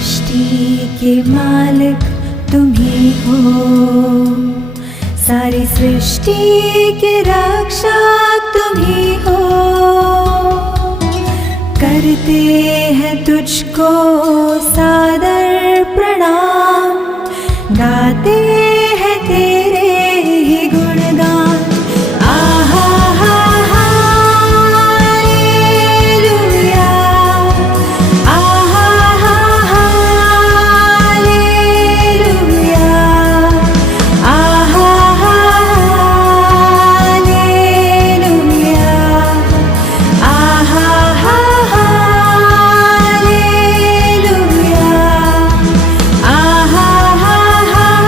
सृष्टि के मालिक तुम ही हो, सारी सृष्टि के रक्षक तुम ही हो। करते हैं तुझको सादर प्रणाम, गाते हैं तेरे ही गुणगान। आहा हा हालेलुया, आहा हा हालेलुया, आहा हा हालेलुया, आहा हा हालेलुया, आहा हा हालेलुया,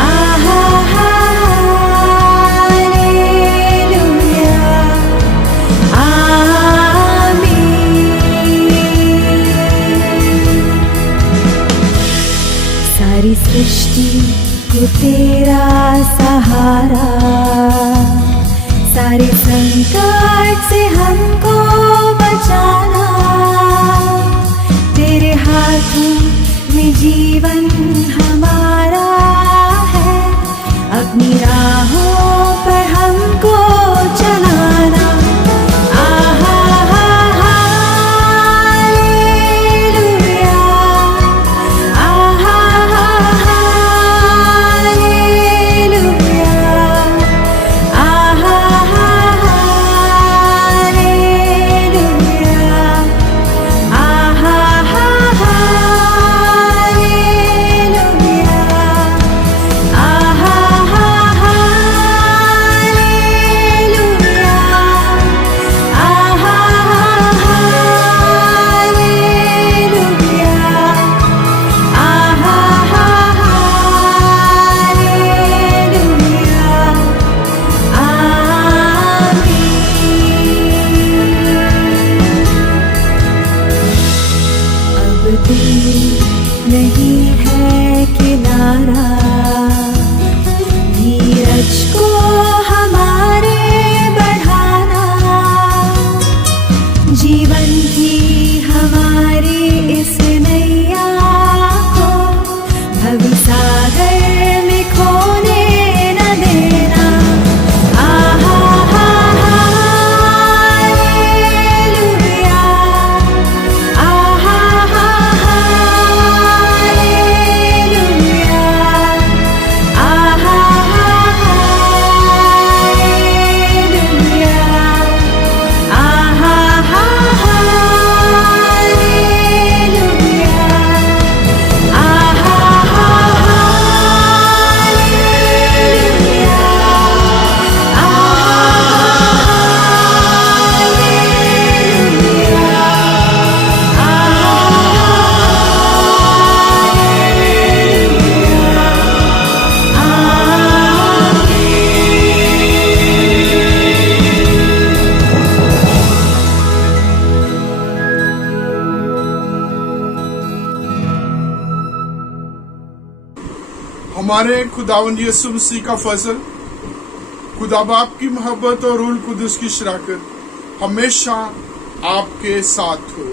आहा हालेलुया, आमीन। सारी सृष्टि को तेरा सहारा, सारे संकट से हमको बचाना। तेरे हाथों में जीवन हमारा है, अपनी राहों पर हमको चलाना। आहा हा हालेलुया, आहा हा हालेलुया, आहा हा हालेलुया, आहा हा हालेलुया, आहा हा हालेलुया, आहा हालेलुया, आहा हालेलुया, आमीन। अब दूर नहीं है किनारा, धीरज को हमारे बढ़ाना। जीवन की हमारी इस नैया को भवसागर में खोने न देना। आहा हा हालेलुया, आहा हा हालेलुया, आहा हा हालेलुया, आहा हा हालेलुया, आहा हा हालेलुया, हमारे खुदावंद यीशु मसीह का फजल, खुदा बाप की मोहब्बत और रूह कुदस की शराकत हमेशा आपके साथ हो।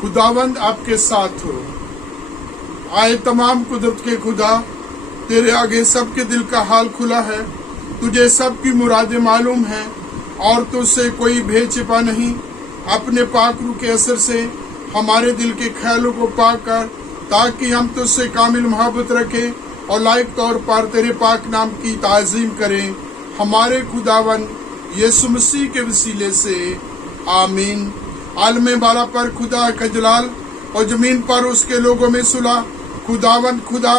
खुदावंद आपके साथ हो। आए तमाम कुदरत के खुदा, तेरे आगे सबके दिल का हाल खुला है। तुझे सबकी मुरादें मालूम है और तुझसे कोई भेद छिपा नहीं। अपने पाक रूह के असर से हमारे दिल के ख्यालों को पाक कर, ताकि हम तुझसे कामिल मोहब्बत रखें और लायक तौर पर तेरे पाक नाम की ताज़ीम करें। हमारे खुदावन यीशु मसीह के वसीले से आमीन। आलमे बाला पर खुदा का जलाल और जमीन पर उसके लोगों में सुलह। खुदावंद खुदा,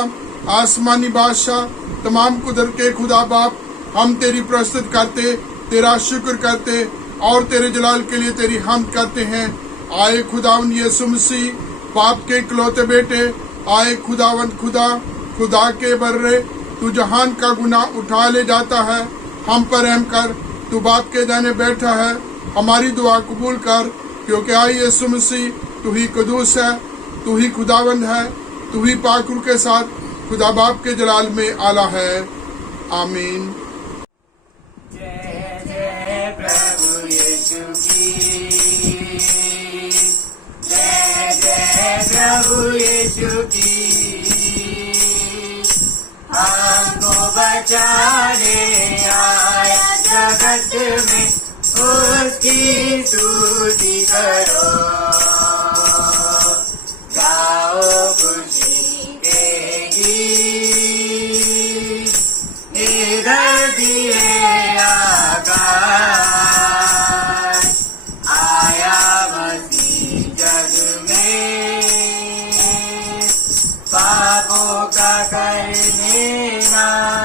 आसमानी बादशाह, तमाम कुदरत के खुदा बाप, हम तेरी प्रस्तुत करते, तेरा शुक्र करते और तेरे जलाल के लिए तेरी हमद करते हैं। आए खुदावंद यीशु मसीह, बाप के इकलौते बेटे, आए खुदावंद खुदा, खुदा के बर्रे, तू जहान का गुनाह उठा ले जाता है। हम पर रहम कर, तू बाप के दाने बैठा है। हमारी दुआ कबूल कर, क्योंकि आई यीशु मसीह तू ही कुदूस है, तू ही खुदावंद है, तू ही पाक रूह के साथ खुदा बाप के जलाल में आला है। आमीन। जय जय प्रभु यीशु की, जय जय प्रभु यीशु की, हमको बचाने आया जगत में, उसकी स्तुति करो, गाओ खुशी के गीत, इधर दिए आकाश, आया मसीह जग में, पापों का करने नाश।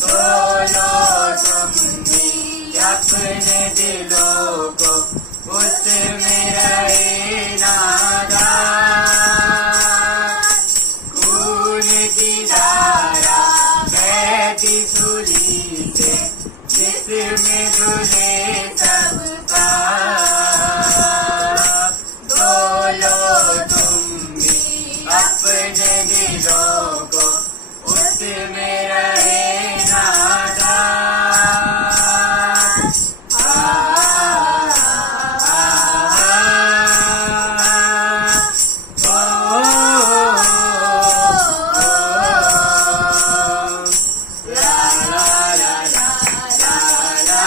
बोलो तुम भी अपने दिलों को उसमें रहे नादान, खून की धारा बहती सूली से, जिसमें धुले सब पाप। बोलो तुम भी अपने दिलों को उसमें रहे नादान। ला ला ला ला ला ला।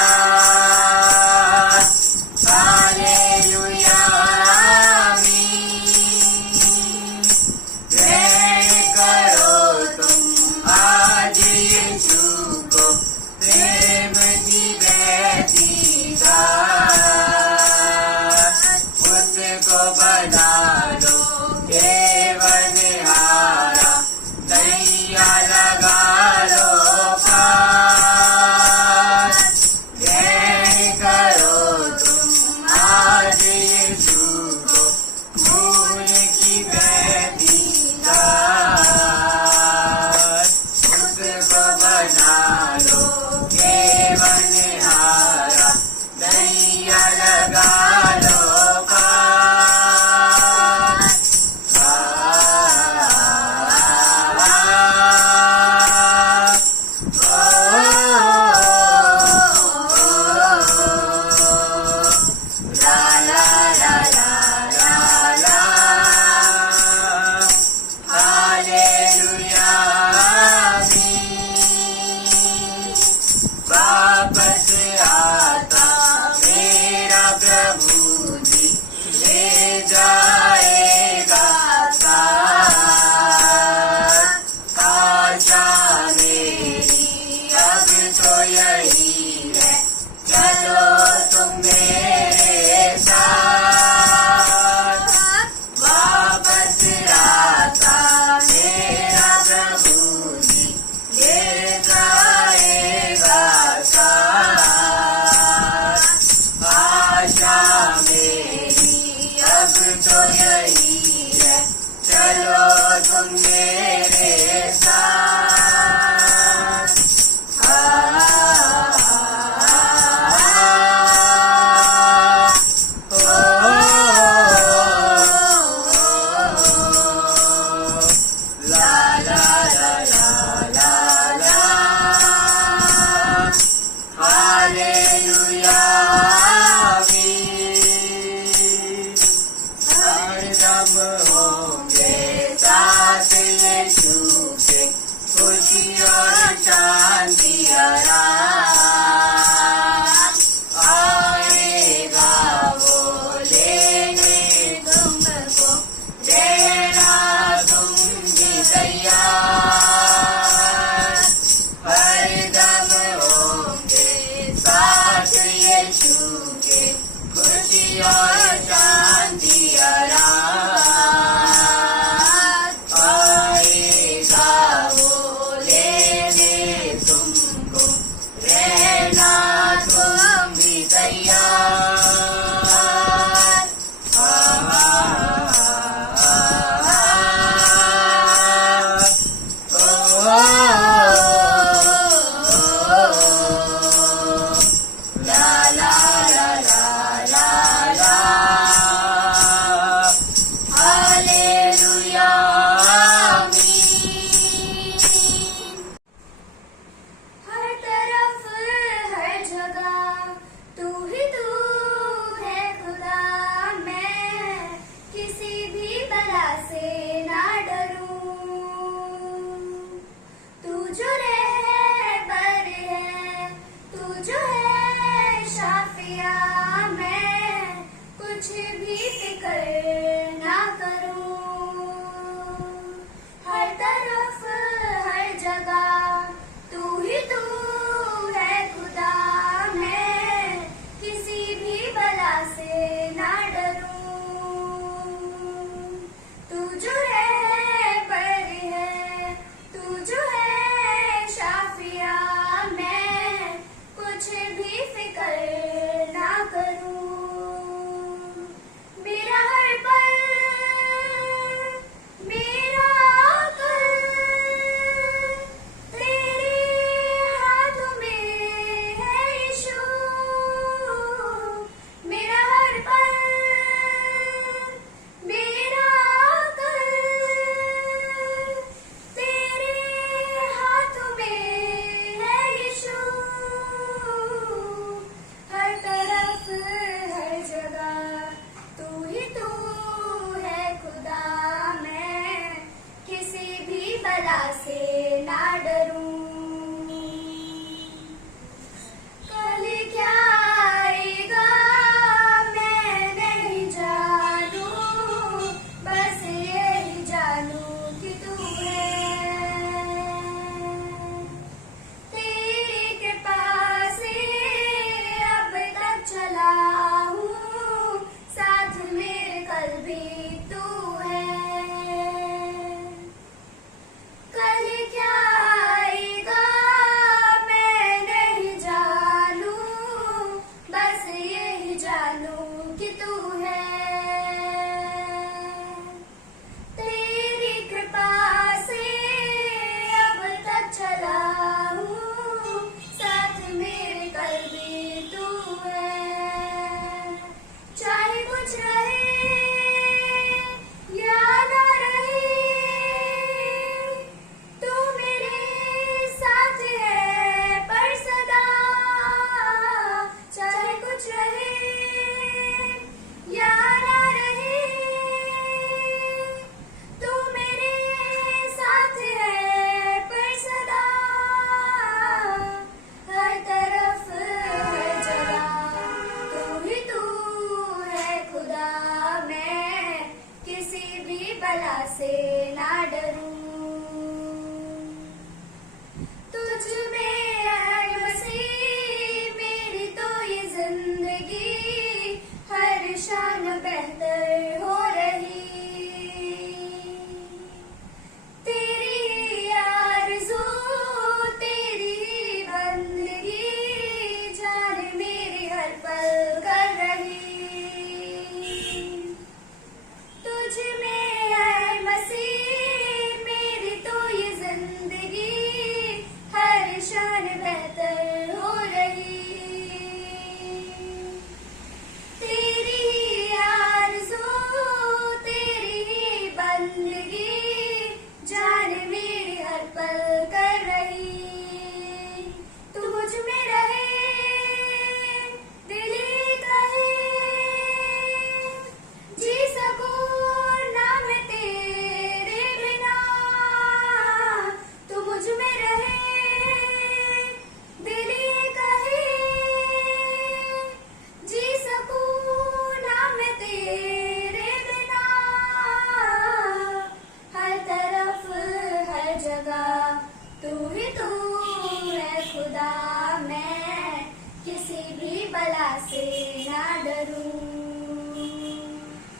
किसी भी बला से ना डरूं,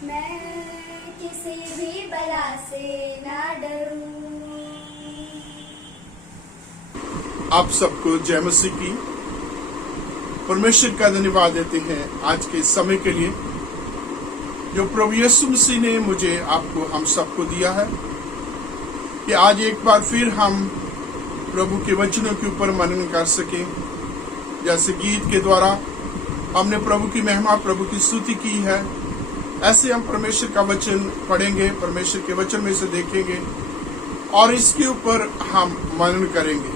मैं किसी भी बला से ना डरूं। आप सबको जय मसीह की। परमेश्वर का धन्यवाद देते हैं आज के समय के लिए जो प्रभु यीशु मसीह ने मुझे, आपको, हम सबको दिया है कि आज एक बार फिर हम प्रभु के वचनों के ऊपर मनन कर सके। जैसे गीत के द्वारा हमने प्रभु की महिमा, प्रभु की स्तुति की है, ऐसे हम परमेश्वर का वचन पढ़ेंगे, परमेश्वर के वचन में से देखेंगे और इसके ऊपर हम मनन करेंगे।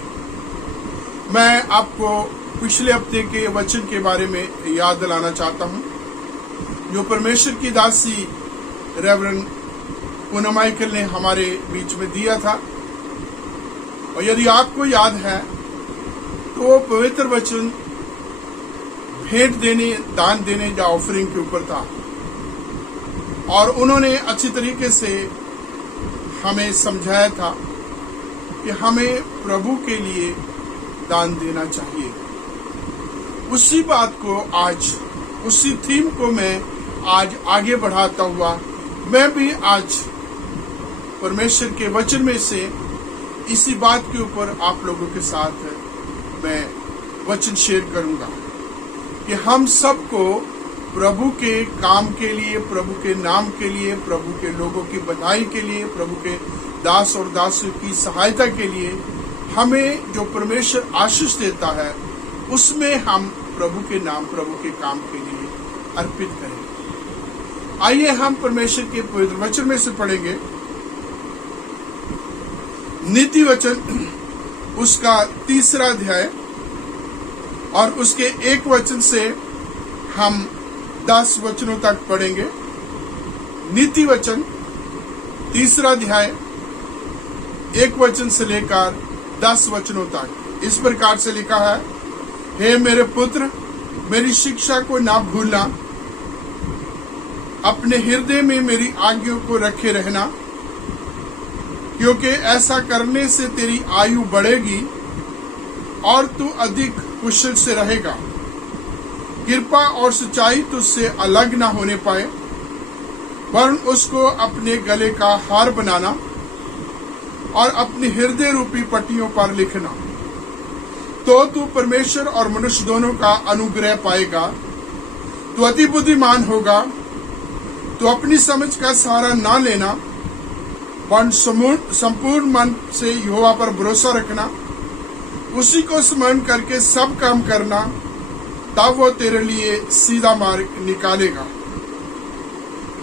मैं आपको पिछले हफ्ते के वचन के बारे में याद दिलाना चाहता हूं जो परमेश्वर की दासी रेवरेंड पूनम माइकल ने हमारे बीच में दिया था। और यदि आपको याद है तो वो पवित्र वचन भेंट देने, दान देने या ऑफरिंग के ऊपर था और उन्होंने अच्छी तरीके से हमें समझाया था कि हमें प्रभु के लिए दान देना चाहिए। उसी बात को आज, उसी थीम को मैं आज आगे बढ़ाता हुआ, मैं भी आज परमेश्वर के वचन में से इसी बात के ऊपर आप लोगों के साथ मैं वचन शेयर करूंगा कि हम सबको प्रभु के काम के लिए, प्रभु के नाम के लिए, प्रभु के लोगों की बधाई के लिए, प्रभु के दास और दासियों की सहायता के लिए हमें जो परमेश्वर आशीष देता है उसमें हम प्रभु के नाम, प्रभु के काम के लिए अर्पित करें। आइए हम परमेश्वर के पवित्र वचन में से पढ़ेंगे नीति वचन, उसका 3 अध्याय और उसके 1 वचन से हम 10 वचनों तक पढ़ेंगे। नीति वचन 3 अध्याय 1 वचन से लेकर 10 वचनों तक इस प्रकार से लिखा है। हे मेरे पुत्र, मेरी शिक्षा को ना भूलना, अपने हृदय में मेरी आज्ञाओं को रखे रहना, क्योंकि ऐसा करने से तेरी आयु बढ़ेगी और तू अधिक कुशल से रहेगा। कृपा और सच्चाई तुझसे अलग ना होने पाए, वरन उसको अपने गले का हार बनाना और अपनी हृदय रूपी पट्टियों पर लिखना, तो तू परमेश्वर और मनुष्य दोनों का अनुग्रह पाएगा। तू अति बुद्धिमान होगा। तू अपनी समझ का सहारा ना लेना, वरन संपूर्ण मन से यहोवा पर भरोसा रखना, उसी को स्मरण करके सब काम करना, तब वो तेरे लिए सीधा मार्ग निकालेगा।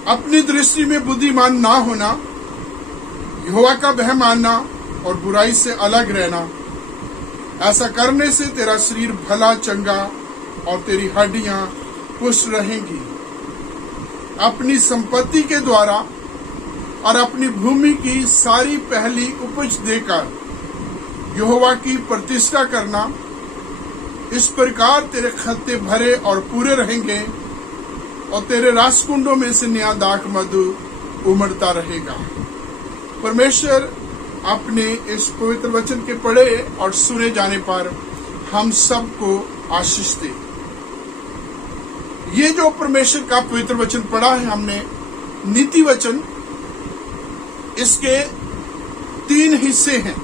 अपनी दृष्टि में बुद्धिमान ना होना, यहोवा का भय मानना और बुराई से अलग रहना। ऐसा करने से तेरा शरीर भला चंगा और तेरी हड्डियां पुष्ट रहेंगी। अपनी संपत्ति के द्वारा और अपनी भूमि की सारी पहली उपज देकर यहोवा की प्रतिष्ठा करना। इस प्रकार तेरे खत्ते भरे और पूरे रहेंगे और तेरे राजकुंडों में से नया दाख मधु उमड़ता रहेगा। परमेश्वर अपने इस पवित्र वचन के पढ़े और सुने जाने पर हम सबको आशीष दे। ये जो परमेश्वर का पवित्र वचन पढ़ा है हमने, नीति वचन, इसके 3 हिस्से हैं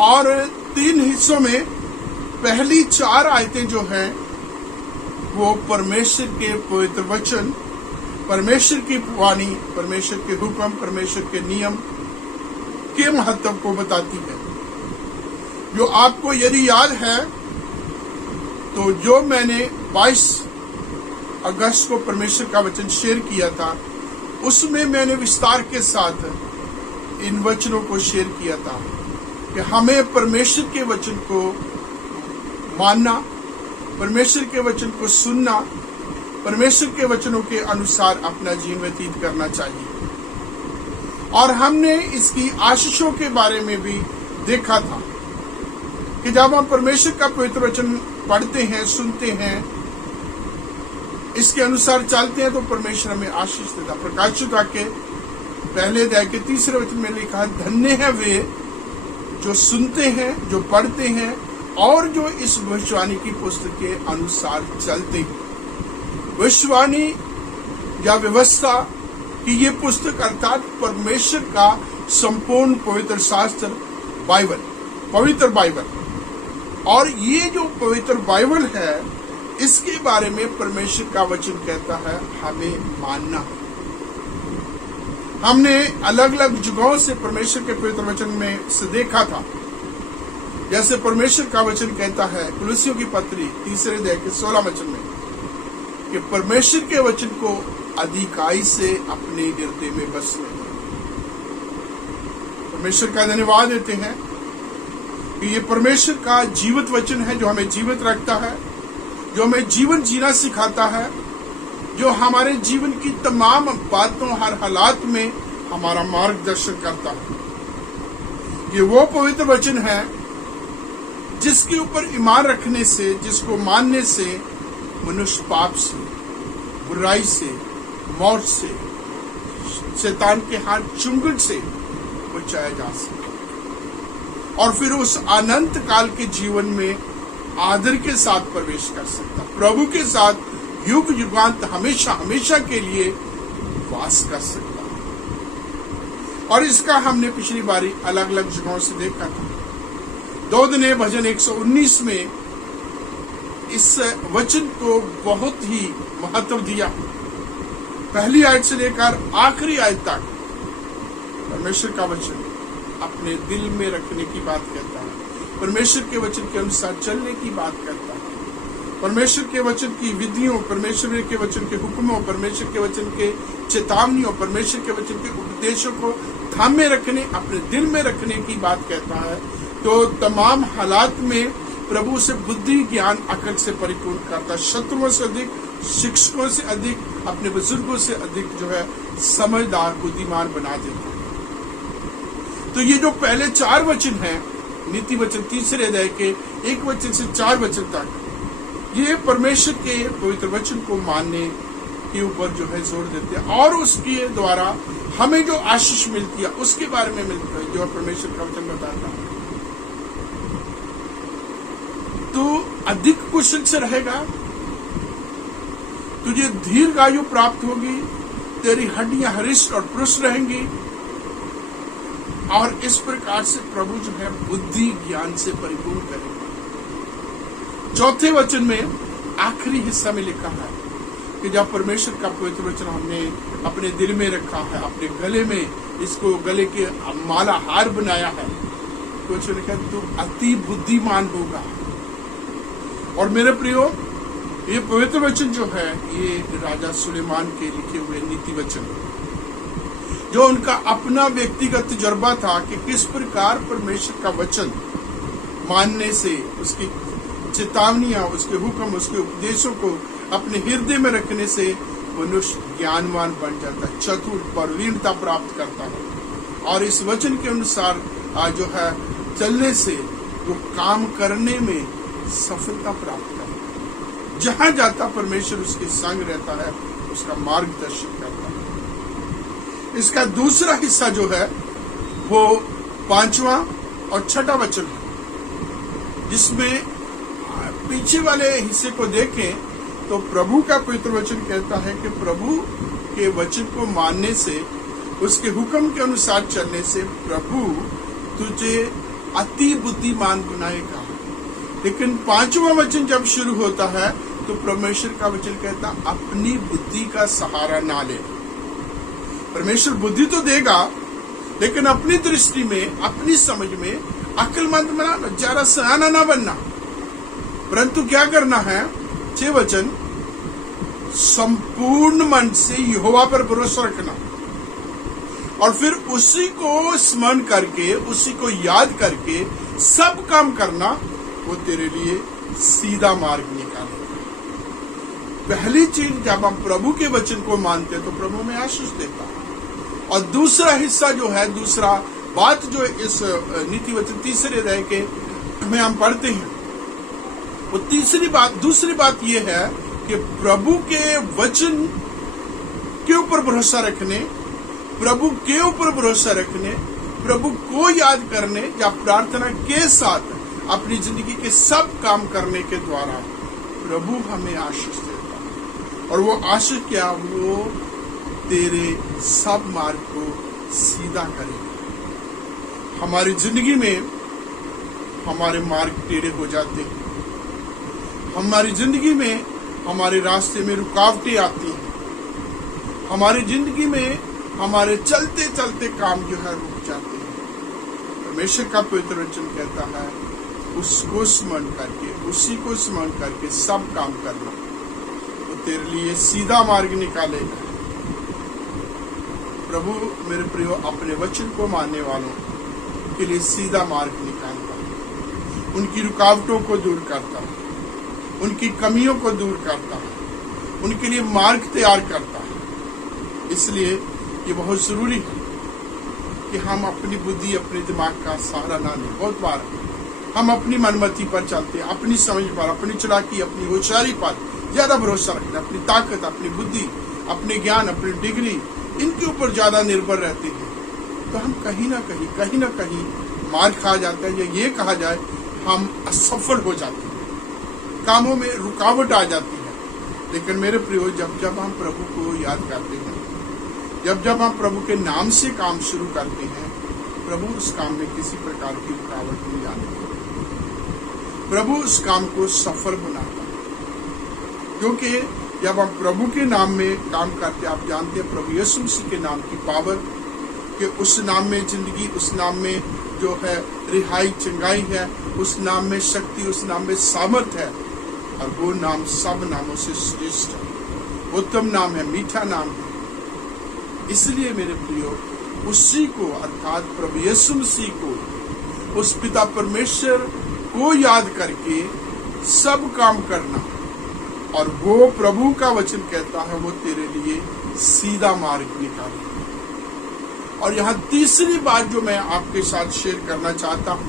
और 3 हिस्सों में पहली 4 आयतें जो हैं वो परमेश्वर के पवित्र वचन, परमेश्वर की वाणी, परमेश्वर के हुक्म, परमेश्वर के नियम के महत्व को बताती है। जो आपको यदि याद है तो जो मैंने 22 अगस्त को परमेश्वर का वचन शेयर किया था, उसमें मैंने विस्तार के साथ इन वचनों को शेयर किया था कि हमें परमेश्वर के वचन को मानना, परमेश्वर के वचन को सुनना, परमेश्वर के वचनों के अनुसार अपना जीवन व्यतीत करना चाहिए। और हमने इसकी आशीषों के बारे में भी देखा था कि जब हम परमेश्वर का पवित्र वचन पढ़ते हैं, सुनते हैं, इसके अनुसार चलते हैं तो परमेश्वर हमें आशीष देता। प्रकाशित वाक्य 1 अध्याय के 3 वचन में लिखा है, धन्य है वे जो सुनते हैं, जो पढ़ते हैं और जो इस भविष्यवाणी की पुस्तक के अनुसार चलते हैं। भविष्यवाणी या व्यवस्था की ये पुस्तक अर्थात परमेश्वर का संपूर्ण पवित्र शास्त्र बाइबल, पवित्र बाइबल, और ये जो पवित्र बाइबल है इसके बारे में परमेश्वर का वचन कहता है हमें मानना है। हमने अलग अलग जगहों से परमेश्वर के पवित्र वचन में से देखा था, जैसे परमेश्वर का वचन कहता है कुलुस्सियों की पत्री 3 अध्याय के 16 वचन में कि परमेश्वर के वचन को अधिकाई से अपने हृदय में बसने। परमेश्वर का धन्यवाद देते हैं कि ये परमेश्वर का जीवित वचन है जो हमें जीवित रखता है, जो हमें जीवन जीना सिखाता है, जो हमारे जीवन की तमाम बातों हर हालात में हमारा मार्गदर्शन करता है। ये वो पवित्र वचन है जिसके ऊपर ईमान रखने से, जिसको मानने से मनुष्य पाप से, बुराई से, मौत से, शैतान के हाथ चुंगल से बचाया जा सकता और फिर उस अनंत काल के जीवन में आदर के साथ प्रवेश कर सकता, प्रभु के साथ युग युगांत हमेशा हमेशा के लिए वास कर सकता। और इसका हमने पिछली बारी अलग अलग जगहों से देखा था। 2 दिन भजन 119 में इस वचन को बहुत ही महत्व दिया। पहली आयत से लेकर आखिरी आयत तक परमेश्वर का वचन अपने दिल में रखने की बात कहता है, परमेश्वर के वचन के अनुसार चलने की बात करता है, परमेश्वर के वचन की विधियों, परमेश्वर के वचन के हुक्मों, परमेश्वर के वचन के चेतावनियों, परमेश्वर के वचन के उपदेशों को थामे रखने, अपने दिल में रखने की बात कहता है। तो तमाम हालात में प्रभु से बुद्धि, ज्ञान, अकल से परिपूर्ण करता, शत्रुओं से अधिक, शिक्षकों से अधिक, अपने बुजुर्गों से अधिक जो है समझदार, बुद्धिमान बना देता है। तो ये जो पहले 4 वचन हैं, नीति वचन 3 अध्याय के 1 वचन से 4 वचन तक, ये परमेश्वर के पवित्र वचन को मानने के ऊपर जो है जोर देते हैं और उसके द्वारा हमें जो आशीष मिलती है उसके बारे में मिलती है, जो परमेश्वर का वचन बताता है। तो अधिक कुशल से रहेगा, तुझे दीर्घ आयु प्राप्त होगी, तेरी हड्डियां हरिष्ट और पुष्ट रहेंगी, और इस प्रकार से प्रभु जो है बुद्धि ज्ञान से परिपूर्ण करेगा। 4थे वचन में आखिरी हिस्सा में लिखा है कि जब परमेश्वर का पवित्र वचन हमने अपने दिल में रखा है, अपने गले में इसको गले के माला हार बनाया है, तो वचन लिखा है तू अति बुद्धिमान होगा। और मेरे प्रियो, ये पवित्र वचन जो है ये राजा सुलेमान के लिखे हुए नीति वचन, जो उनका अपना व्यक्तिगत तजुर्बा था कि किस प्रकार परमेश्वर का वचन मानने से, उसकी चेतावनियां, उसके हुक्म, उसके उपदेशों को अपने हृदय में रखने से मनुष्य ज्ञानवान बन जाता है, चतुर, प्रवीणता प्राप्त करता है। और इस वचन के अनुसार जो है चलने से वो काम करने में सफलता प्राप्त करता है। जहां जाता परमेश्वर उसके संग रहता है, उसका मार्गदर्शन करता है। इसका दूसरा हिस्सा जो है वो 5वां और 6वां वचन है, जिसमें पीछे वाले हिस्से को देखें तो प्रभु का पवित्र वचन कहता है कि प्रभु के वचन को मानने से, उसके हुक्म के अनुसार चलने से प्रभु तुझे अति बुद्धिमान बनाएगा। लेकिन 5वां वचन जब शुरू होता है तो परमेश्वर का वचन कहता अपनी बुद्धि का सहारा ना ले। परमेश्वर बुद्धि तो देगा, लेकिन अपनी दृष्टि में, अपनी समझ में अक्लमंद बनाना, ज्यादा सयाना ना बनना, परंतु क्या करना है? 6 वचन, संपूर्ण मन से यहोवा पर भरोसा रखना और फिर उसी को स्मरण करके, उसी को याद करके सब काम करना, वो तेरे लिए सीधा मार्ग निकालेगा। पहली चीज, जब हम प्रभु के वचन को मानते हैं तो प्रभु में आशीष देता है। और दूसरा हिस्सा जो है, दूसरा बात जो इस नीति वचन 3 अध्याय के में हम पढ़ते हैं, वो दूसरी बात यह है कि प्रभु के वचन के ऊपर भरोसा रखने, प्रभु के ऊपर भरोसा रखने, प्रभु को याद करने या प्रार्थना के साथ अपनी जिंदगी के सब काम करने के द्वारा प्रभु हमें आशीष देता है। और वो आशीष क्या, वो तेरे सब मार्ग को सीधा करेगा। हमारी जिंदगी में हमारे मार्ग टेढ़े हो जाते हैं, हमारी जिंदगी में हमारे रास्ते में रुकावटें आती हैं, हमारी जिंदगी में हमारे चलते चलते काम जो है रुक जाते हैं। परमेश्वर का पवित्र वचन कहता है उसको स्मरण करके, उसी को स्मरण करके सब काम करना, तो तेरे लिए सीधा मार्ग निकालेगा। प्रभु मेरे प्रियो अपने वचन को मानने वालों के लिए सीधा मार्ग निकालता है, उनकी रुकावटों को दूर करता है, उनकी कमियों को दूर करता है, उनके लिए मार्ग तैयार करता है। इसलिए ये बहुत जरूरी है कि हम अपनी बुद्धि, अपने दिमाग का सहारा ना लें। बहुत बार हम अपनी मनमति पर चलते हैं, अपनी समझ पर, अपनी चालाकी, अपनी होशियारी पर ज्यादा भरोसा रखते हैं, अपनी ताकत, अपनी बुद्धि, अपने ज्ञान, अपनी डिग्री, इनके ऊपर ज्यादा निर्भर रहते हैं। तो हम कहीं ना कहीं मार खा जाते हैं, या ये कहा जाए हम असफल हो जाते हैं, कामों में रुकावट आ जाती है। लेकिन मेरे प्रियो, जब हम प्रभु को याद करते हैं, जब हम प्रभु के नाम से काम शुरू करते हैं, प्रभु उस काम में किसी प्रकार की रुकावट नहीं आती, प्रभु उस काम को सफल बनाता है। क्योंकि जब हम प्रभु के नाम में काम करते हैं, आप जानते हैं प्रभु यीशु मसीह के नाम की पावर, कि उस नाम में जिंदगी, उस नाम में जो है रिहाई, चंगाई है, उस नाम में शक्ति, उस नाम में सामर्थ है। और वो नाम सब नामों से श्रेष्ठ है, उत्तम नाम है, मीठा नाम है। इसलिए मेरे प्रियो, उसी को अर्थात प्रभु यीशु मसीह को, उस पिता परमेश्वर को याद करके सब काम करना, और वो प्रभु का वचन कहता है वो तेरे लिए सीधा मार्ग निकाले। और यहाँ तीसरी बात जो मैं आपके साथ शेयर करना चाहता हूं,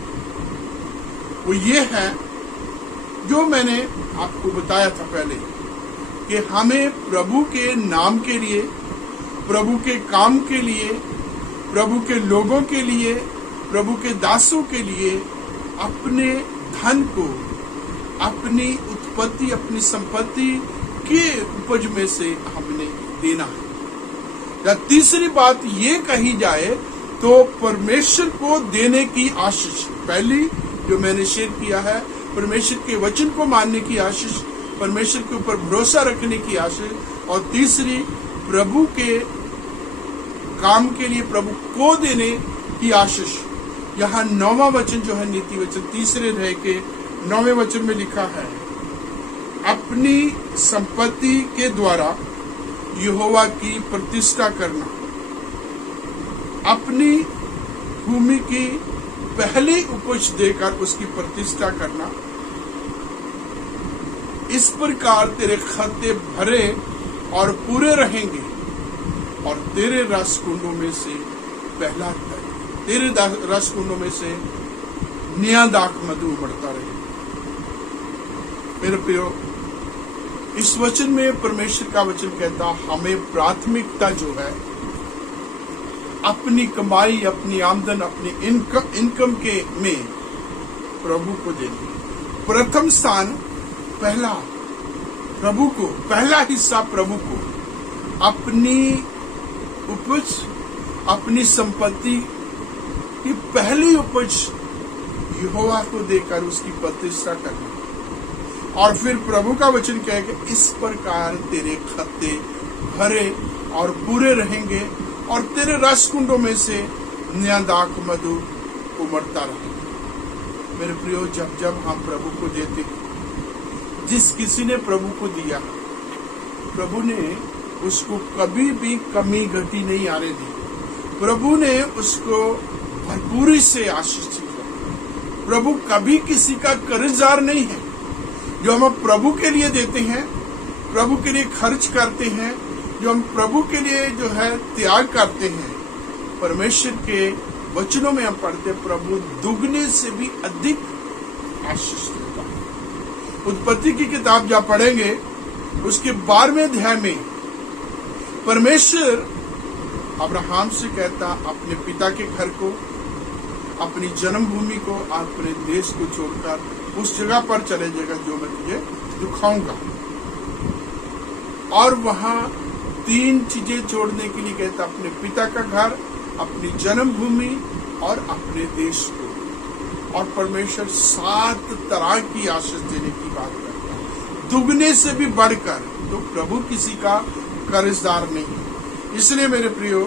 वो ये है जो मैंने आपको बताया था पहले, कि हमें प्रभु के नाम के लिए, प्रभु के काम के लिए, प्रभु के लोगों के लिए, प्रभु के दासों के लिए अपने धन को, अपनी उत्पत्ति, अपनी संपत्ति के उपज में से हमने देना है। या तीसरी बात ये कही जाए तो परमेश्वर को देने की आशीष, पहली जो मैंने शेयर किया है, परमेश्वर के वचन को मानने की आशीष, परमेश्वर के ऊपर भरोसा रखने की आशीष, और तीसरी प्रभु के काम के लिए प्रभु को देने की आशीष। यहाँ 9वां वचन जो है, नीति वचन, तीसरे अध्याय के 9वें वचन में लिखा है, अपनी संपत्ति के द्वारा यहोवा की प्रतिष्ठा करना, अपनी भूमि की पहली उपज देकर उसकी प्रतिष्ठा करना। इस प्रकार तेरे खाते भरे और पूरे रहेंगे, और तेरे रस कुंडों में से पहला, तेरे रस कुंडों में से नया दाख मधु उमड़ता रहे। मेरे प्रियो, इस वचन में परमेश्वर का वचन कहता, हमें प्राथमिकता जो है अपनी कमाई, अपनी आमदन, अपनी इनकम के में प्रभु को देनी। प्रथम स्थान पहला प्रभु को, पहला हिस्सा प्रभु को, अपनी उपज, अपनी संपत्ति की पहली उपज यहोवा को देकर उसकी प्रतिष्ठा करना। और फिर प्रभु का वचन कहे कि इस प्रकार तेरे खत्ते भरे और पूरे रहेंगे, और तेरे रस कुंडों में से नया दाख मधु उमड़ता रहेगा। मेरे प्रियो, जब हम प्रभु को देते, जिस किसी ने प्रभु को दिया, प्रभु ने उसको कभी भी कमी घटी नहीं आने दी। प्रभु ने उसको भरपूरी से आशीष दी। प्रभु कभी किसी का कर्जदार नहीं है। जो हम प्रभु के लिए देते हैं, प्रभु के लिए खर्च करते हैं, जो हम प्रभु के लिए जो है त्याग करते हैं, परमेश्वर के वचनों में हम पढ़ते हैं प्रभु दुगने से भी अधिक आशीष देता है। उत्पत्ति की किताब जब पढ़ेंगे, उसके 12वें अध्याय में परमेश्वर अब्राहम से कहता, अपने पिता के घर को, अपनी जन्मभूमि को, अपने देश को छोड़कर उस जगह पर चले जाएगा जो मैं तुझे दिखाऊंगा। और वहां 3 चीजें छोड़ने के लिए कहता, अपने पिता का घर, अपनी जन्मभूमि और अपने देश को। और परमेश्वर 7 तरह की आशीष देने की बात करता है, दुगने से भी बढ़कर। तो प्रभु किसी का कर्जदार नहीं। इसलिए मेरे प्रियो,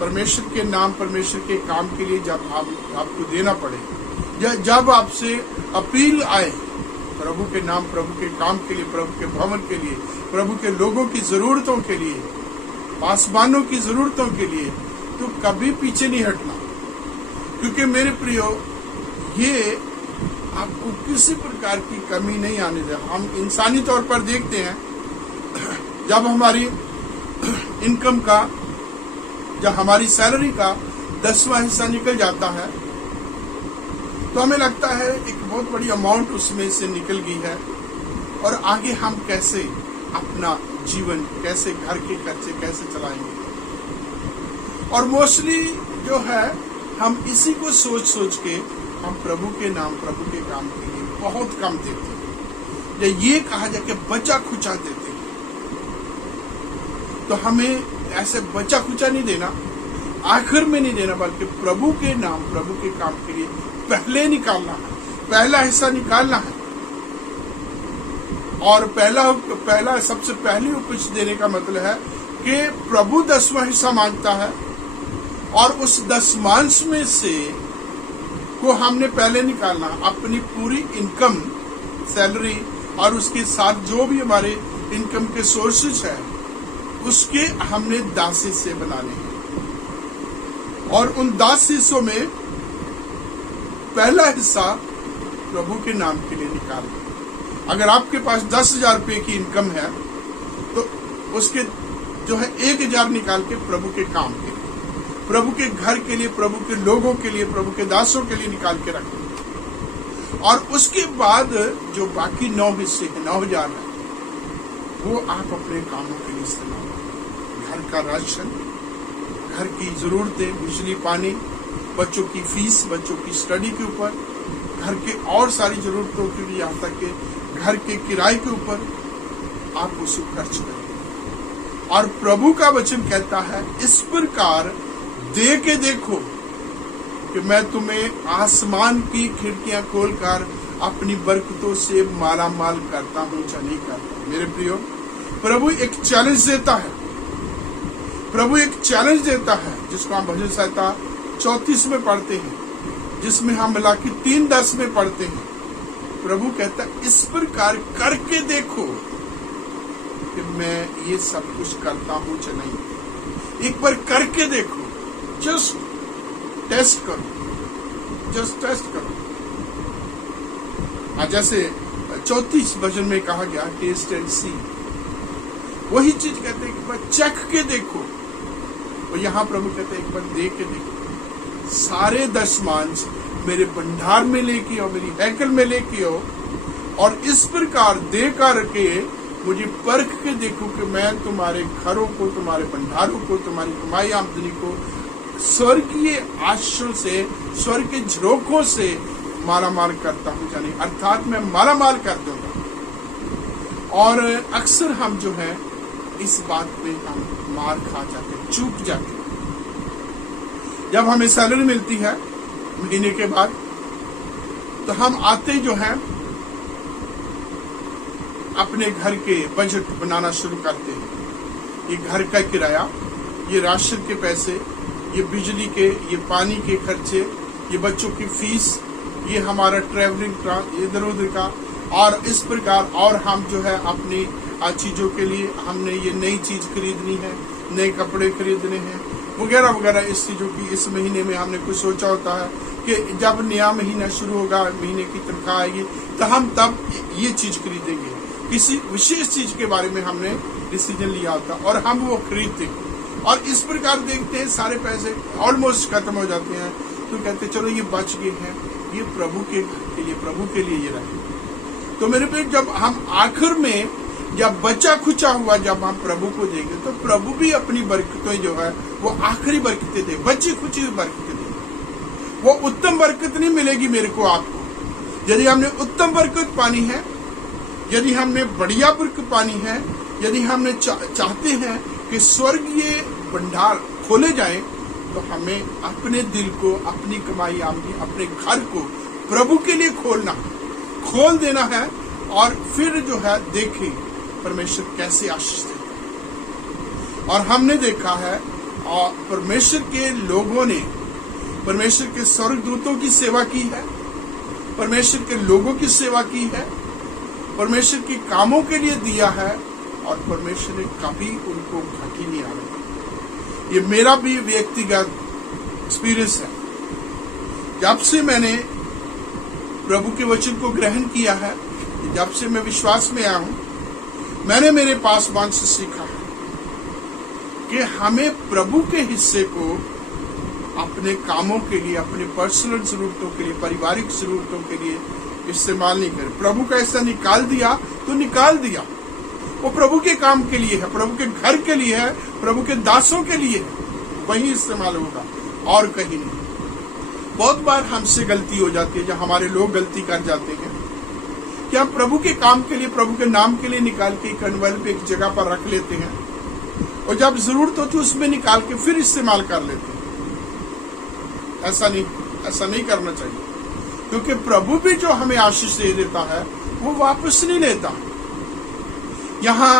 परमेश्वर के नाम, परमेश्वर के काम के लिए जब आपको देना पड़े, जब आपसे अपील आए प्रभु के नाम, प्रभु के काम के लिए, प्रभु के भवन के लिए, प्रभु के लोगों की जरूरतों के लिए, आसमानों की जरूरतों के लिए, तो कभी पीछे नहीं हटना। क्योंकि मेरे प्रियो, ये आपको किसी प्रकार की कमी नहीं आने दे। हम इंसानी तौर पर देखते हैं, जब हमारी इनकम का, जब हमारी सैलरी का 10वां हिस्सा निकल जाता है, तो हमें लगता है एक बहुत बड़ी अमाउंट उसमें से निकल गई है, और आगे हम कैसे अपना जीवन, कैसे घर के खर्चे कैसे चलाएंगे। और मोस्टली जो है, हम इसी को सोच सोच के हम प्रभु के नाम, प्रभु के काम के लिए बहुत कम देते हैं, या ये कहा जाए कि बचा खुचा देते हैं। तो हमें ऐसे बचा खुचा नहीं देना, आखिर में नहीं देना, बल्कि प्रभु के नाम, प्रभु के काम के लिए पहले निकालना है, पहला हिस्सा निकालना है। और पहला सबसे पहली उपज देने का मतलब है कि प्रभु 10वां हिस्सा मांगता है, और उस 10वांश में से को हमने पहले निकालना, अपनी पूरी इनकम, सैलरी और उसके साथ जो भी हमारे इनकम के सोर्सेज है, उसके हमने 10 हिस्से बनाने हैं। और उन 10 हिस्सों में पहला हिस्सा प्रभु के नाम के लिए निकालना। अगर आपके पास 10,000 रुपये की इनकम है, तो उसके जो है 1,000 निकाल के प्रभु के काम के लिए, प्रभु के घर के लिए, प्रभु के लोगों के लिए, प्रभु के दासों के लिए निकाल के रखें। और उसके बाद जो बाकी 9 हिस्से हैं, 9,000 है, वो आप अपने कामों के लिए इस्तेमाल करें। घर का राशन, घर की जरूरतें, बिजली पानी, बच्चों की फीस, बच्चों की स्टडी के ऊपर, घर के और सारी जरूरतों के लिए, यहाँ तक के घर के किराए के ऊपर आप उसे खर्च करें। और प्रभु का वचन कहता है, इस प्रकार दे के देखो कि मैं तुम्हें आसमान की खिड़कियां खोलकर अपनी बरकतों से माला माल करता हूं या नहीं करता। मेरे प्रियो, प्रभु एक चैलेंज देता है, प्रभु एक चैलेंज देता है, जिसको हम भजन संहिता 34 में पढ़ते हैं, जिसमें हम मलाकी 3:10 में पढ़ते हैं। प्रभु कहता है, इस प्रकार करके देखो कि मैं ये सब कुछ करता हूं या नहीं। एक बार करके देखो, जस्ट टेस्ट करो, जस्ट टेस्ट करो। जैसे 34 भजन में कहा गया, टेस्ट एंड सी, वही चीज कहते हैं, एक बार चख के देखो। और यहाँ प्रभु कहते हैं, एक बार दे के देखो। सारे 10वांश मेरे भंडार में लेके आओ, मेरी हैकल में लेके आओ, और इस प्रकार दे करके मुझे परख के देखो कि मैं तुम्हारे घरों को, तुम्हारे भंडारों को, तुम्हारी कमाई आमदनी को स्वर्गीय आशीषों से, स्वर्ग के झरोखों से माला माल करता हूं, यानी अर्थात मैं माला माल कर दूंगा। और अक्सर हम जो है इस बात पे हम मार खा जाते, चूक जाते। जब हमें सैलरी मिलती है महीने के बाद, तो हम आते जो है अपने घर के बजट बनाना शुरू करते हैं। ये घर का किराया, ये राशन के पैसे, ये बिजली के, ये पानी के खर्चे, ये बच्चों की फीस, ये हमारा ट्रैवलिंग का, इधर उधर का, और इस प्रकार। और हम जो है अपनी चीजों के लिए हमने ये नई चीज खरीदनी है, नए कपड़े खरीदने हैं, वगैरह वगैरह। इस चीजों की इस महीने में हमने कुछ सोचा होता है कि जब नया महीना शुरू होगा, महीने की तनख्वाह आएगी, तो हम तब ये चीज खरीदेंगे। किसी विशेष चीज के बारे में हमने डिसीजन लिया होता, और हम वो खरीदते हैं। और इस प्रकार देखते हैं सारे पैसे ऑलमोस्ट खत्म हो जाते हैं, तो कहते चलो ये बच गए हैं, ये प्रभु के लिए, प्रभु के लिए ये रहे। तो मेरे पे जब हम आखिर में जब बचा खुचा हुआ जब हम प्रभु को देंगे, तो प्रभु भी अपनी बरकतें जो है वो आखिरी बरकतें दे, बची खुची हुई बरकतें दे। वो उत्तम बरकत नहीं मिलेगी मेरे को आपको। यदि हमने उत्तम बरकत पानी है, यदि हमने बढ़िया बरकत पानी है, यदि हमने चाहते हैं कि स्वर्गीय भंडार खोले जाए, तो हमें अपने दिल को, अपनी कमाई आमदनी, अपने घर को प्रभु के लिए खोल देना है। और फिर जो है देखें परमेश्वर कैसे आशीष देता है। और हमने देखा है और परमेश्वर के लोगों ने परमेश्वर के स्वर्गदूतों की सेवा की है, परमेश्वर के लोगों की सेवा की है, परमेश्वर के कामों के लिए दिया है, और परमेश्वर ने कभी उनको घाटी नहीं आने। ये मेरा भी व्यक्तिगत एक्सपीरियंस है। जब से मैंने प्रभु के वचन को ग्रहण किया है, जब से मैं विश्वास में आया हूं, मैंने मेरे पासवान से सीखा है कि हमें प्रभु के हिस्से को अपने कामों के लिए, अपने पर्सनल जरूरतों के लिए, पारिवारिक जरूरतों के लिए इस्तेमाल नहीं करें। प्रभु का ऐसा निकाल दिया तो निकाल दिया, वो प्रभु के काम के लिए है, प्रभु के घर के लिए है, प्रभु के दासों के लिए है, वही इस्तेमाल होगा और कहीं नहीं। बहुत बार हमसे गलती हो जाती है, जब हमारे लोग गलती कर जाते हैं कि हम प्रभु के काम के लिए, प्रभु के नाम के लिए निकाल के एनवेलप एक जगह पर रख लेते हैं, और जब जरूरत होती है उसमें निकाल के फिर इस्तेमाल कर लेते हैं। ऐसा नहीं करना चाहिए, क्योंकि प्रभु भी जो हमें आशीष दे देता है वो वापस नहीं लेता। यहाँ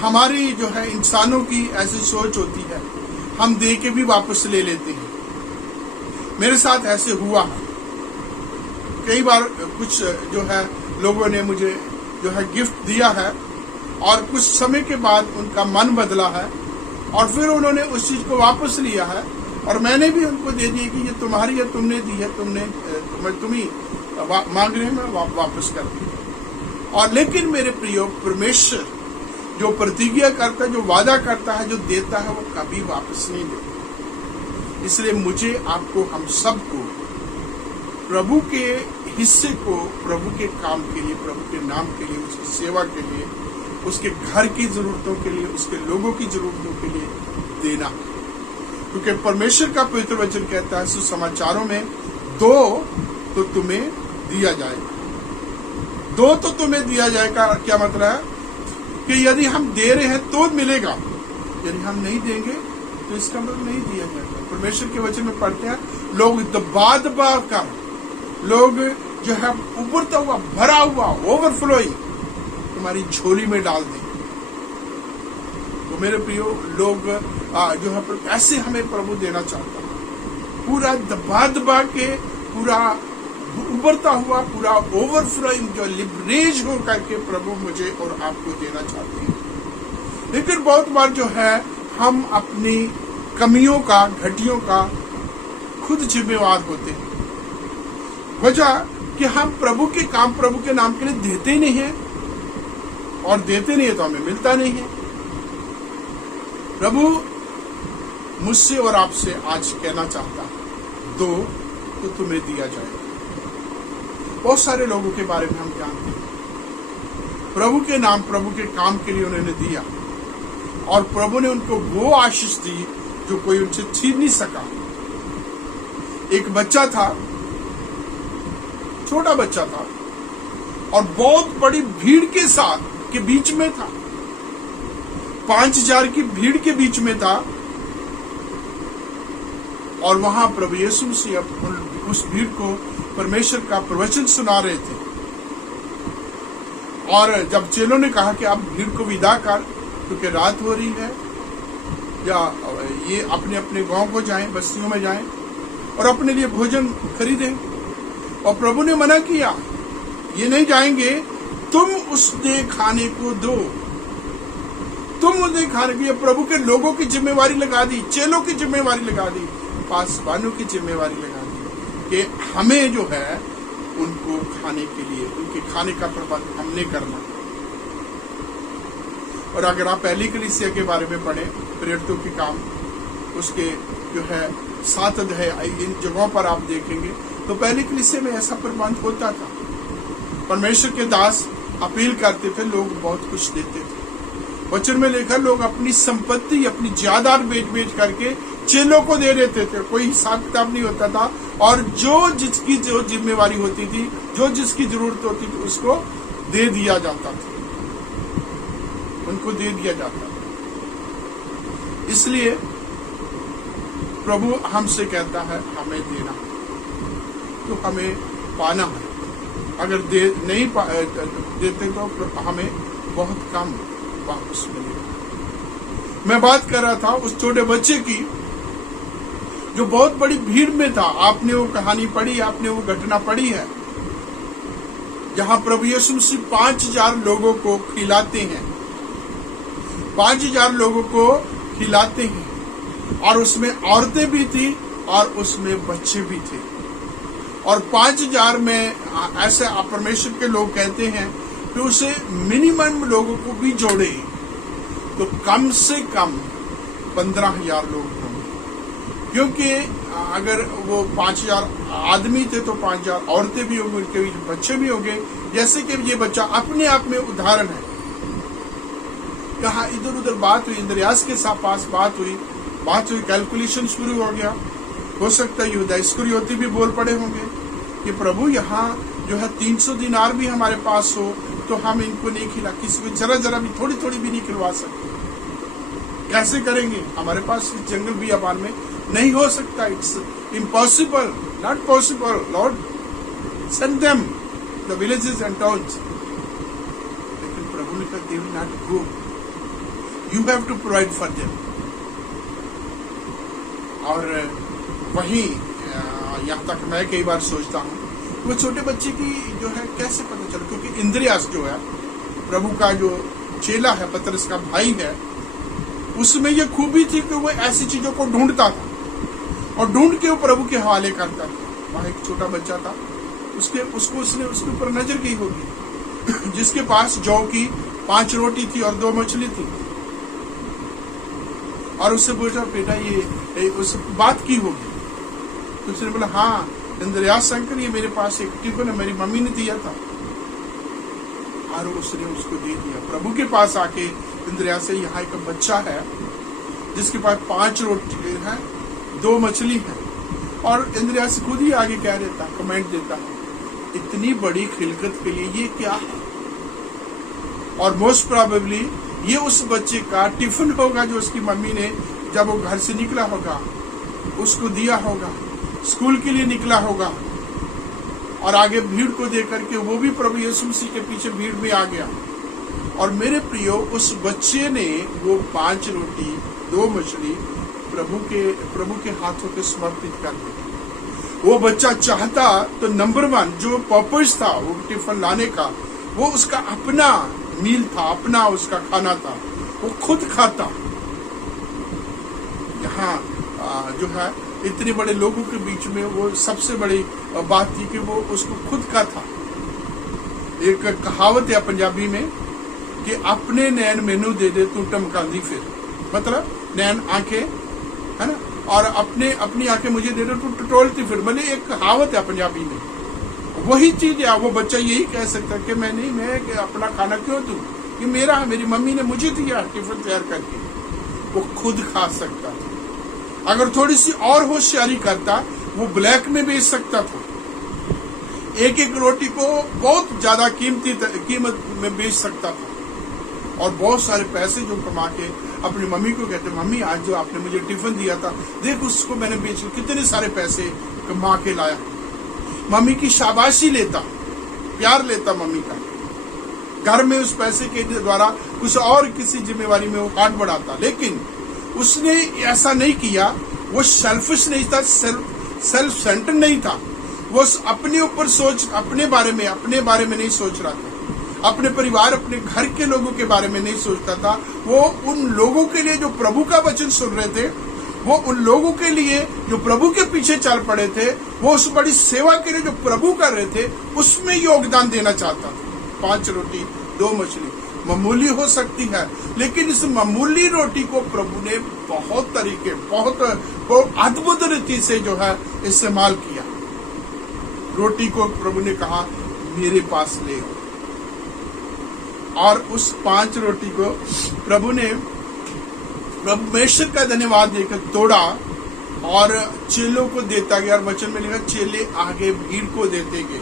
हमारी जो है इंसानों की ऐसी सोच होती है, हम दे के भी वापस ले लेते हैं। मेरे साथ ऐसे हुआ है कई बार। कुछ जो है लोगों ने मुझे जो है गिफ्ट दिया है, और कुछ समय के बाद उनका मन बदला है, और फिर उन्होंने उस चीज को वापस लिया है, और मैंने भी उनको दे दिया कि ये तुम्हारी है, तुमने दी है, तुम ही मांग रहे हैं, मैं वापस कर दी। और लेकिन मेरे प्रियो, परमेश्वर जो प्रतिज्ञा करता है, जो वादा करता है, जो देता है, वो कभी वापस नहीं देता। इसलिए मुझे, आपको, हम सबको प्रभु के हिस्से को प्रभु के काम के लिए, प्रभु के नाम के लिए, उसकी सेवा के लिए, उसके घर की जरूरतों के लिए, उसके लोगों की जरूरतों के लिए देना। क्योंकि परमेश्वर का पवित्र वचन कहता है सुसमाचारों में, दो तो तुम्हें दिया जाएगा। दो तो तुम्हें दिया जाएगा, क्या मतलब है कि यदि हम दे रहे हैं तो मिलेगा, यदि हम नहीं देंगे तो इसका मतलब नहीं दिया जाएगा। परमेश्वर के वचन में पढ़ते हैं, लोग दबा कर, लोग जो है उबरता हुआ, भरा हुआ, ओवरफ्लोइंग तुम्हारी झोली में डाल दें। तो मेरे प्रियो, लोग जो है ऐसे हमें प्रभु देना चाहता है, पूरा दबा के, पूरा उबरता हुआ, पूरा ओवरफ्लोइंग, जो लिबरेज हो करके प्रभु मुझे और आपको देना चाहते हैं। लेकिन बहुत बार जो है हम अपनी कमियों का, घटियों का खुद जिम्मेवार होते हैं। वजह कि हम प्रभु के काम, प्रभु के नाम के लिए देते नहीं हैं, और देते नहीं है तो हमें मिलता नहीं है। प्रभु मुझसे और आपसे आज कहना चाहता है, दो तो तुम्हें दिया जाएगा। बहुत सारे लोगों के बारे में हम जानते हैं, प्रभु के नाम, प्रभु के काम के लिए उन्होंने दिया, और प्रभु ने उनको वो आशीष दी जो कोई उनसे छीन नहीं सका। एक बच्चा था, छोटा बच्चा था, और बहुत बड़ी भीड़ के साथ के बीच में था, 5000 की भीड़ के बीच में था, और वहां प्रभु यीशु मसीह उस भीड़ को परमेश्वर का प्रवचन सुना रहे थे। और जब चेलों ने कहा कि आप भीड़ को विदा कर, क्योंकि रात हो रही है, या ये अपने अपने गांव को जाएं, बस्तियों में जाएं और अपने लिए भोजन खरीदें, और प्रभु ने मना किया, ये नहीं जाएंगे, तुम उसने खाने को दो, तुम उन्हें खाने को। प्रभु के लोगों की जिम्मेवारी लगा दी, चेलों की जिम्मेवारी लगा दी, पासवानों की जिम्मेवारी लगा दी कि हमें जो है उनको खाने के लिए, उनके खाने का प्रबंध हमने करना। और अगर आप पहली कलीसिया के बारे में पढ़ें, प्रेरितों के काम, उसके जो है 7 अध्याय, इन जगहों पर आप देखेंगे तो पहली कलीसिया में ऐसा प्रबंध होता था। परमेश्वर के दास अपील करते थे, लोग बहुत कुछ देते थे। वचन में लिखा, लोग अपनी संपत्ति, अपनी जायदाद बेच करके चेलों को दे देते थे, कोई हिसाब किताब नहीं होता था, और जो जिसकी जो जिम्मेवारी होती थी, जो जिसकी जरूरत होती थी, उसको दे दिया जाता था, उनको दे दिया जाता था। इसलिए प्रभु हमसे कहता है हमें देना, तो हमें पाना है। अगर नहीं देते तो हमें बहुत कम वापस मिलेगा। मैं बात कर रहा था उस छोटे बच्चे की जो बहुत बड़ी भीड़ में था। आपने वो कहानी पढ़ी, आपने वो घटना पढ़ी है, जहां प्रभु यीशु मसीह 5000 लोगों को खिलाते हैं, 5000 लोगों को खिलाते हैं, और उसमें औरतें भी थी और उसमें बच्चे भी थे। और 5000 में ऐसे परमेश्वर के लोग कहते हैं कि उसे मिनिमम लोगों को भी जोड़े तो कम से कम 15000 लोग होंगे, क्योंकि अगर वो 5000 आदमी थे तो 5000 औरतें भी होंगी, उनके बीच बच्चे भी होंगे। जैसे कि ये बच्चा अपने आप में उदाहरण है। कहा इधर उधर बात हुई, इंद्रियास के साथ पास बात हुई, कैलकुलेशन शुरू हो गया। हो सकता है यहूदा इस्करियोती भी बोल पड़े होंगे कि प्रभु यहाँ जो है 300 दिनार भी हमारे पास हो तो हम इनको नहीं खिला, किसी को जरा भी थोड़ी थोड़ी भी नहीं खिलवा सकते, कैसे करेंगे? हमारे पास इस जंगल बियाबान में नहीं हो सकता, it's impossible, not possible. Lord send them the villages and towns. लेकिन प्रभु ने कहा they will not go, you have to provide for them. और वहीं यहाँ तक मैं कई बार सोचता हूँ वो छोटे बच्चे की जो है कैसे पता चला, क्योंकि इंद्रियास जो है प्रभु का जो चेला है, पतरस का भाई है, उसमें ये खूबी थी कि वो ऐसी चीजों को ढूंढता था और ढूंढ के वो प्रभु के हवाले करता था। वहां एक छोटा बच्चा था, उसके ऊपर नजर गई होगी, जिसके पास जौ की 5 रोटी थी और 2 मछली थी, और उससे पूछा बेटा ये उस बात की होगी, तो उसने बोला हाँ इंद्रियास अंकल ये मेरे पास एक टिफिन है, मेरी मम्मी ने दिया था, और उसने उसको दे दिया। प्रभु के पास आके इंद्रियास से यहाँ एक बच्चा है जिसके पास 5 रोटी है, 2 मछली है, और इंद्रियास खुद ही आगे क्या देता, कमेंट देता है इतनी बड़ी खिलकत के लिए ये क्या है। और मोस्ट प्रोबेबली ये उस बच्चे का टिफिन होगा जो उसकी मम्मी ने जब वो घर से निकला होगा उसको दिया होगा, स्कूल के लिए निकला होगा, और आगे भीड़ को देख करके वो भी प्रभु यीशु मसीह के पीछे भीड़ में आ गया। और मेरे प्रियो उस बच्चे ने वो 5 रोटी 2 मछली प्रभु के हाथों पे समर्पित कर दी। वो बच्चा चाहता तो नंबर 1 जो पर्पस था वो टिफिन लाने का, वो उसका अपना मील था, अपना उसका खाना था, वो खुद खाता। यहाँ जो है इतने बड़े लोगों के बीच में वो सबसे बड़ी बात थी कि वो उसको खुद का था। एक कहावत है पंजाबी में कि अपने नैन मैनू दे दे तू टमकांदी फिर, मतलब नैन आंखें है ना, और अपनी आंखें मुझे दे दे तू टटोलती फिर, मतलब एक कहावत है पंजाबी में। वही चीज है, वो बच्चा यही कह सकता है कि मैं अपना खाना क्यों दूं, कि मेरी मम्मी ने मुझे दिया टिफिन तैयार करके, वो खुद खा सकता था। अगर थोड़ी सी और होशियारी करता वो ब्लैक में बेच सकता था, एक रोटी को बहुत ज्यादा कीमत में बेच सकता था, और बहुत सारे पैसे जो कमा के अपनी मम्मी को कहते मम्मी आज जो आपने मुझे टिफिन दिया था देख उसको मैंने बेच कितने सारे पैसे कमा के लाया। मम्मी की शाबाशी लेता, प्यार लेता मम्मी का, घर में उस पैसे के द्वारा कुछ और किसी जिम्मेवारी में वो हाथ बढ़ाता। लेकिन उसने ऐसा नहीं किया, वो सेल्फिश नहीं था, सेल्फ सेंटर नहीं था, वो अपने ऊपर अपने बारे में नहीं सोच रहा था, अपने परिवार अपने घर के लोगों के बारे में नहीं सोचता था। वो उन लोगों के लिए जो प्रभु का वचन सुन रहे थे, वो उन लोगों के लिए जो प्रभु के पीछे चल पड़े थे, वो उस बड़ी सेवा के लिए जो प्रभु कर रहे थे उसमें योगदान देना चाहता था। 5 रोटी 2 मछली मामूली हो सकती है, लेकिन इस मामूली रोटी को प्रभु ने बहुत अद्भुत रीति से जो है इस्तेमाल किया। रोटी को प्रभु ने कहा मेरे पास ले, और उस 5 रोटी को प्रभु ने परमेश्वर का धन्यवाद देकर तोड़ा और चेलों को देता गया। और वचन में लिखा चेले आगे भीड़ को देते गए,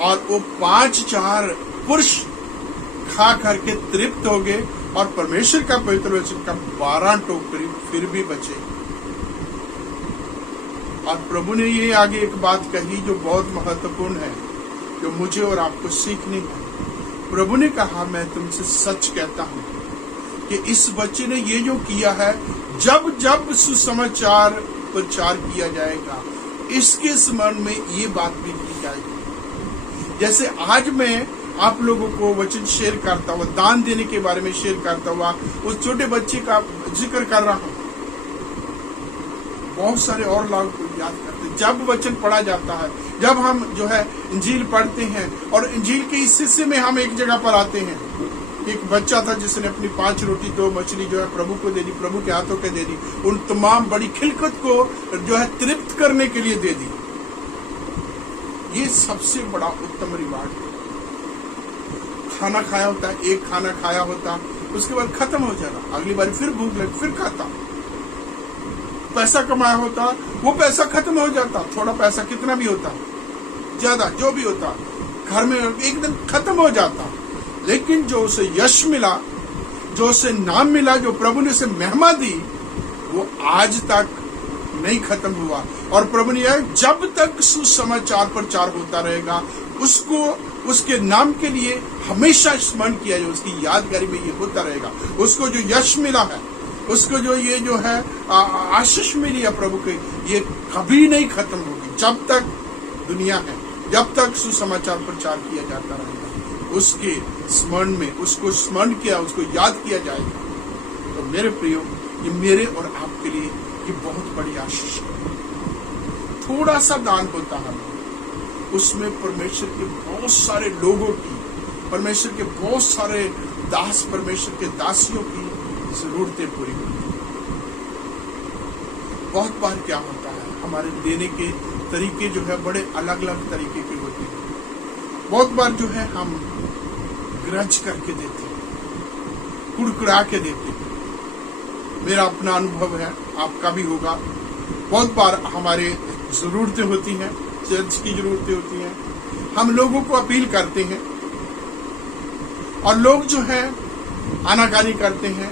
और वो 5,000 पुरुष खा करके तृप्त हो गए, और परमेश्वर का पवित्र वचन का 12 टोकरी फिर भी बचे। और प्रभु ने ये आगे एक बात कही जो बहुत महत्वपूर्ण है, जो मुझे और आपको सीखनी है। प्रभु ने कहा, मैं तुमसे सच कहता हूं कि इस बच्चे ने ये जो किया है, जब जब सुसमाचार प्रचार किया जाएगा, इसके स्मरण में ये बात भी की जाएगी। जैसे आज मैं आप लोगों को वचन शेयर करता हुआ, दान देने के बारे में शेयर करता हुआ, उस छोटे बच्चे का जिक्र कर रहा हूं, बहुत सारे और लोग याद करते हैं। जब वचन पढ़ा जाता है, जब हम जो है इंजील पढ़ते हैं, और इंजील के इस हिस्से में हम एक जगह पर आते हैं, एक बच्चा था जिसने अपनी 5 रोटी 2 मछली जो है प्रभु को दे दी, प्रभु के हाथों के दे दी, उन तमाम बड़ी खिलकत को जो है तृप्त करने के लिए दे दी। ये सबसे बड़ा उत्तम रिवार्ड है। खाना खाया होता, एक खाना खाया होता, उसके बाद खत्म हो जाता, अगली बार फिर भूख लगी, फिर खाता। पैसा कमाया होता, वो पैसा खत्म हो जाता, थोड़ा पैसा कितना भी होता, ज्यादा जो भी होता, घर में एक दिन खत्म हो जाता। लेकिन जो उसे यश मिला, जो उसे नाम मिला, जो प्रभु ने उसे महिमा दी, वो आज तक नहीं खत्म हुआ। और प्रभु ने जब तक सुसमाचार प्रचार होता रहेगा, उसको उसके नाम के लिए हमेशा स्मरण किया जाए, उसकी यादगारी में ये होता रहेगा। उसको जो यश मिला है, उसको जो ये जो है आशीष मिली है प्रभु के, ये कभी नहीं खत्म होगी। जब तक दुनिया है, जब तक सुसमाचार प्रचार किया जाता रहेगा, उसके स्मरण में, उसको स्मरण किया, उसको याद किया जाएगा। तो मेरे प्रियो, ये मेरे और आपके लिए ये बहुत बड़ी आशीष है। थोड़ा सा दान होता है, उसमें परमेश्वर के बहुत सारे लोगों की, परमेश्वर के बहुत सारे दास, परमेश्वर के दासियों की जरूरतें पूरी होती हैं। बहुत बार क्या होता है, हमारे देने के तरीके जो है बड़े अलग अलग तरीके के होते हैं। बहुत बार जो है हम ग्रज करके देते हैं, कुड़कुड़ा के देते हैं। मेरा अपना अनुभव है, आपका भी होगा। बहुत बार हमारे जरूरतें होती हैं, चर्च की जरूरतें होती हैं, हम लोगों को अपील करते हैं, और लोग जो है आनाकानी करते हैं।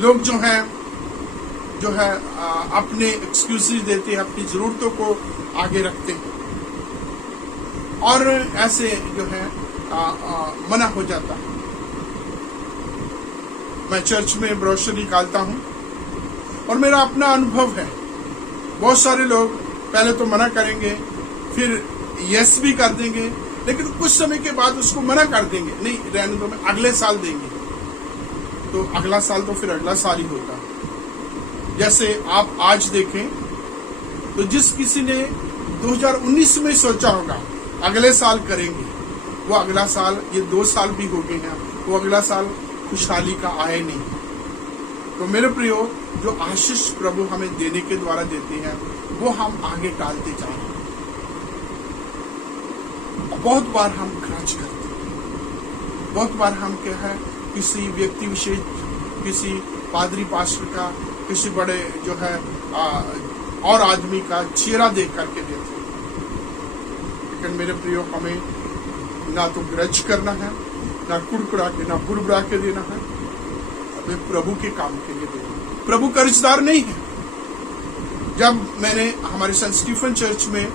लोग जो है अपने एक्सक्यूजेस देते हैं, अपनी जरूरतों को आगे रखते हैं, और ऐसे जो है मना हो जाता है। मैं चर्च में ब्रोशर निकालता हूं, और मेरा अपना अनुभव है, बहुत सारे लोग पहले तो मना करेंगे, फिर यस भी कर देंगे, लेकिन कुछ समय के बाद उसको मना कर देंगे, नहीं रहने दो, मैं अगले साल देंगे। तो अगला साल तो फिर अगला साल ही होता है। जैसे आप आज देखें तो जिस किसी ने 2019 में सोचा होगा अगले साल करेंगे, वो अगला साल, ये 2 साल भी हो गए हैं, वो अगला साल खुशहाली का आए नहीं। तो मेरे प्रियो, जो आशीष प्रभु हमें देने के द्वारा देते हैं, वो हम आगे टालते जा रहे हैं। बहुत बार हम खर्च करते हैं, बहुत बार हम क्या है, किसी व्यक्ति विशेष, किसी पादरी पास्टर का, किसी बड़े जो है और आदमी का चेहरा देख करके देते हैं। लेकिन मेरे प्रियो, हमें ना तो ग्रज करना है, ना कुड़कुड़ा के, ना बुड़बुड़ा के देना है, हमें प्रभु के काम के लिए देना है। प्रभु कर्जदार नहीं है। जब मैंने हमारे सेंट स्टीफन चर्च में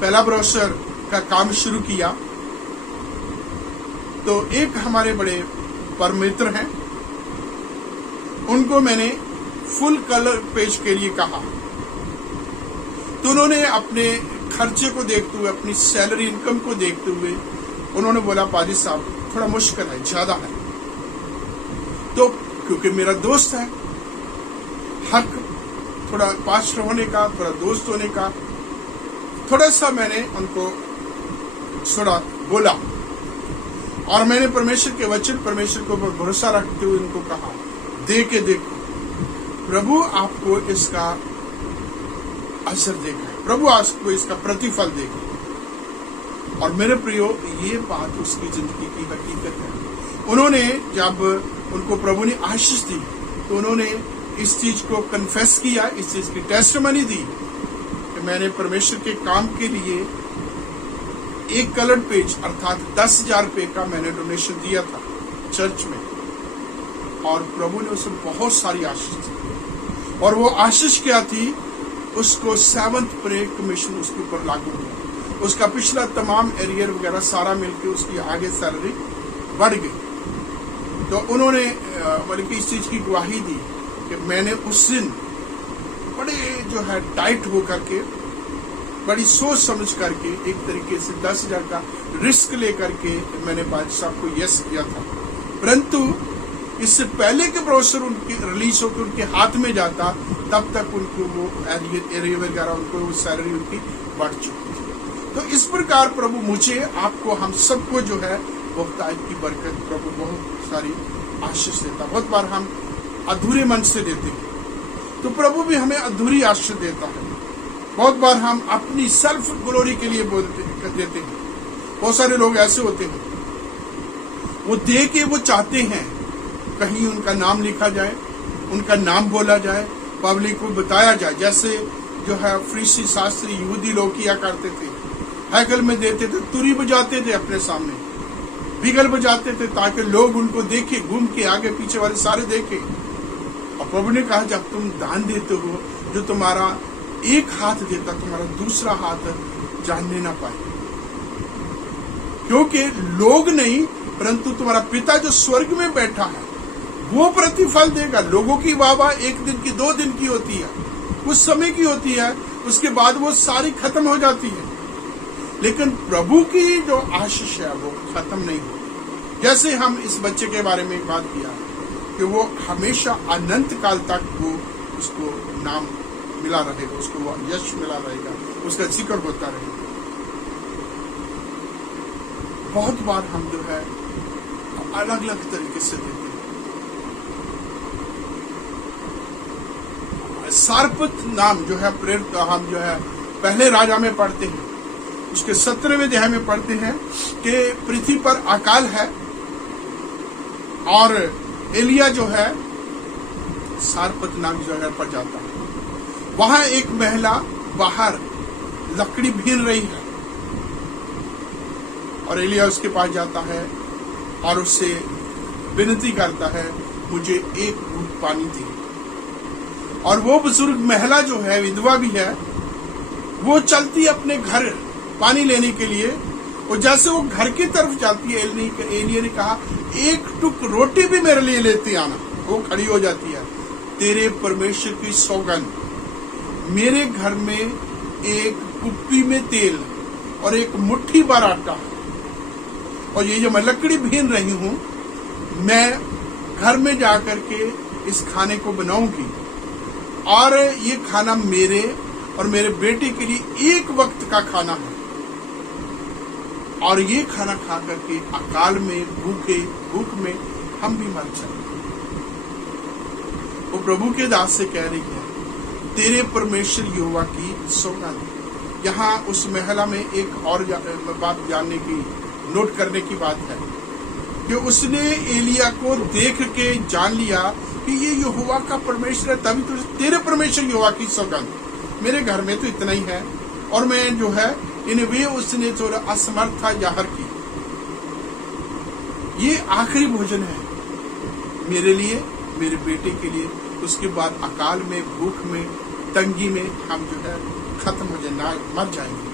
पहला ब्रोशर का काम शुरू किया, तो एक हमारे बड़े परम मित्र हैं, उनको मैंने फुल कलर पेज के लिए कहा। तो उन्होंने अपने खर्चे को देखते हुए, अपनी सैलरी इनकम को देखते हुए उन्होंने बोला, पादी साहब थोड़ा मुश्किल है, ज्यादा है। तो क्योंकि मेरा दोस्त है, हक थोड़ा पास्टर होने का, थोड़ा दोस्त होने का, थोड़ा सा मैंने उनको थोड़ा बोला, और मैंने परमेश्वर के वचन, परमेश्वर के ऊपर भरोसा रखते हुए उनको कहा, दे के देखो, प्रभु आपको इसका असर देगा, प्रभु आपको इसका प्रतिफल देगा। और मेरे प्रियो, ये बात उसकी जिंदगी की हकीकत है। उन्होंने, जब उनको प्रभु ने आशीष दी, तो उन्होंने इस चीज को कन्फेस किया, इस चीज की टेस्टिमनी दी कि मैंने परमेश्वर के काम के लिए एक कलर्ड पेज अर्थात 10,000 रुपये का मैंने डोनेशन दिया था चर्च में, और प्रभु ने उसे बहुत सारी आशीष दी। और वो आशीष क्या थी, उसको 7th पे कमीशन उसके ऊपर लागू हुआ। उसका पिछला तमाम एरियर वगैरह सारा मिलके उसकी आगे सैलरी बढ़ गई। तो उन्होंने बल्कि इस चीज की गवाही दी कि मैंने उस दिन बड़े जो है टाइट होकर के, बड़ी सोच समझ करके, एक तरीके से 10,000 का रिस्क लेकर के मैंने बादशाह साहब को यस किया था। परंतु इससे पहले के ब्रोशर उनके रिलीज होकर उनके हाथ में जाता, तब तक उनको वो एरिया वगैरह उनको वो सैलरी उनकी बढ़ चुकी थी। तो इस प्रकार प्रभु मुझे, आपको, हम सबको जो है बहुतायत की बरकत प्रभु बहुत सारी आशीष देता। बहुत बार हम अधूरे मन से देते हैं, तो प्रभु भी हमें अधूरी आशीष देता है। बहुत बार हम अपनी सेल्फ ग्लोरी के लिए देते हैं। बहुत सारे लोग ऐसे होते हैं, वो दे के वो चाहते हैं कहीं उनका नाम लिखा जाए, उनका नाम बोला जाए, पब्लिक को बताया जाए। जैसे जो है फरीसी शास्त्री यहूदी लोग किया करते थे, हैकल में देते थे, तुरी बजाते थे, अपने सामने बिगल बजाते थे ताकि लोग उनको देखे, घूम के आगे पीछे वाले सारे देखे। और प्रभु ने कहा जब तुम दान देते हो, जो तुम्हारा एक हाथ देता तुम्हारा दूसरा हाथ जानने ना पाए, क्योंकि लोग नहीं परंतु तुम्हारा पिता जो स्वर्ग में बैठा है वो प्रतिफल देगा। लोगों की वाहवाह 1 दिन की 2 दिन की होती है, कुछ समय की होती है, उसके बाद वो सारी खत्म हो जाती है। लेकिन प्रभु की जो आशीष है वो खत्म नहीं होती। जैसे हम इस बच्चे के बारे में बात किया कि वो हमेशा अनंत काल तक वो उसको नाम मिला रहेगा, उसको वो यश मिला रहेगा, उसका जिक्र होता रहेगा। बहुत बार हम जो है अलग अलग तरीके से देते हैं। सारपत नाम जो है प्रेरित, हम जो है पहले राजा में पढ़ते हैं, उसके 17वें अध्याय में पढ़ते हैं कि पृथ्वी पर अकाल है और एलिया जो है सारपत नाम जगह पर जाता है। वहां एक महिला बाहर लकड़ी भीन रही है और एलिया उसके पास जाता है और उससे विनती करता है, मुझे एक घूंट पानी दे। और वो बुजुर्ग महिला जो है, विधवा भी है, वो चलती अपने घर पानी लेने के लिए, और जैसे वो घर की तरफ जाती है, एलिया ने कहा एक टुक रोटी भी मेरे लिए लेती आना। वो खड़ी हो जाती है, तेरे परमेश्वर की सौगंध, मेरे घर में एक कुप्पी में तेल और एक मुट्ठी भर आटा है, और ये जो मैं लकड़ी भीन रही हूं, मैं घर में जाकर के इस खाने को बनाऊंगी और ये खाना मेरे और मेरे बेटे के लिए एक वक्त का खाना है, और ये खाना खा करके अकाल में भूख में हम भी मर जाएंगे। वो प्रभु के दास से कह रही है, तेरे परमेश्वर यहोवा की सौगंध। यहाँ उस महिला में एक और बात जानने की, नोट करने की बात है कि उसने एलिया को देख के जान लिया कि ये यहोवा का परमेश्वर है। तभी तो तेरे परमेश्वर यहोवा की सौगंध, मेरे घर में तो इतना ही है, और मैं जो है इन वे उसने थोड़ा असमर्था जाहिर की। ये आखिरी भोजन है मेरे लिए, मेरे बेटे के लिए। उसके बाद अकाल में, भूख में, तंगी में हम जो है खत्म हो जाए, मर जाएंगे।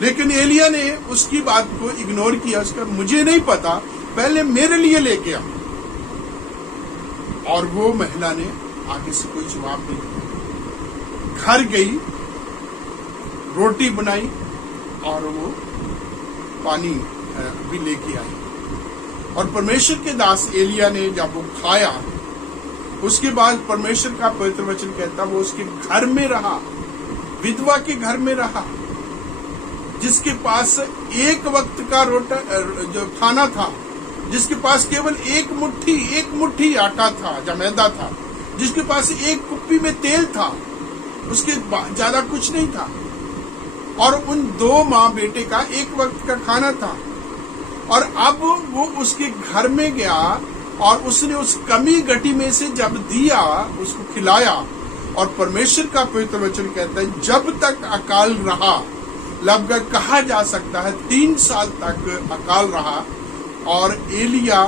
लेकिन एलिया ने उसकी बात को इग्नोर किया, उसका मुझे नहीं पता, पहले मेरे लिए लेके आ। और वो महिला ने आगे से कोई जवाब नहीं दिया, घर गई, रोटी बनाई और वो पानी भी लेके आई। और परमेश्वर के दास एलिया ने जब वो खाया, उसके बाद परमेश्वर का पवित्र वचन कहता वो उसके घर में रहा, विधवा के घर में रहा, जिसके पास एक वक्त का जो खाना था, जिसके पास केवल एक मुट्ठी आटा था या मैदा था, जिसके पास एक कुप्पी में तेल था, उसके ज्यादा कुछ नहीं था, और उन 2 माँ बेटे का एक वक्त का खाना था। और अब वो उसके घर में गया और उसने उस कमी घटी में से जब दिया, उसको खिलाया। और परमेश्वर का पवित्र वचन कहता है जब तक अकाल रहा, लगभग कहा जा सकता है 3 साल तक अकाल रहा। और एलिया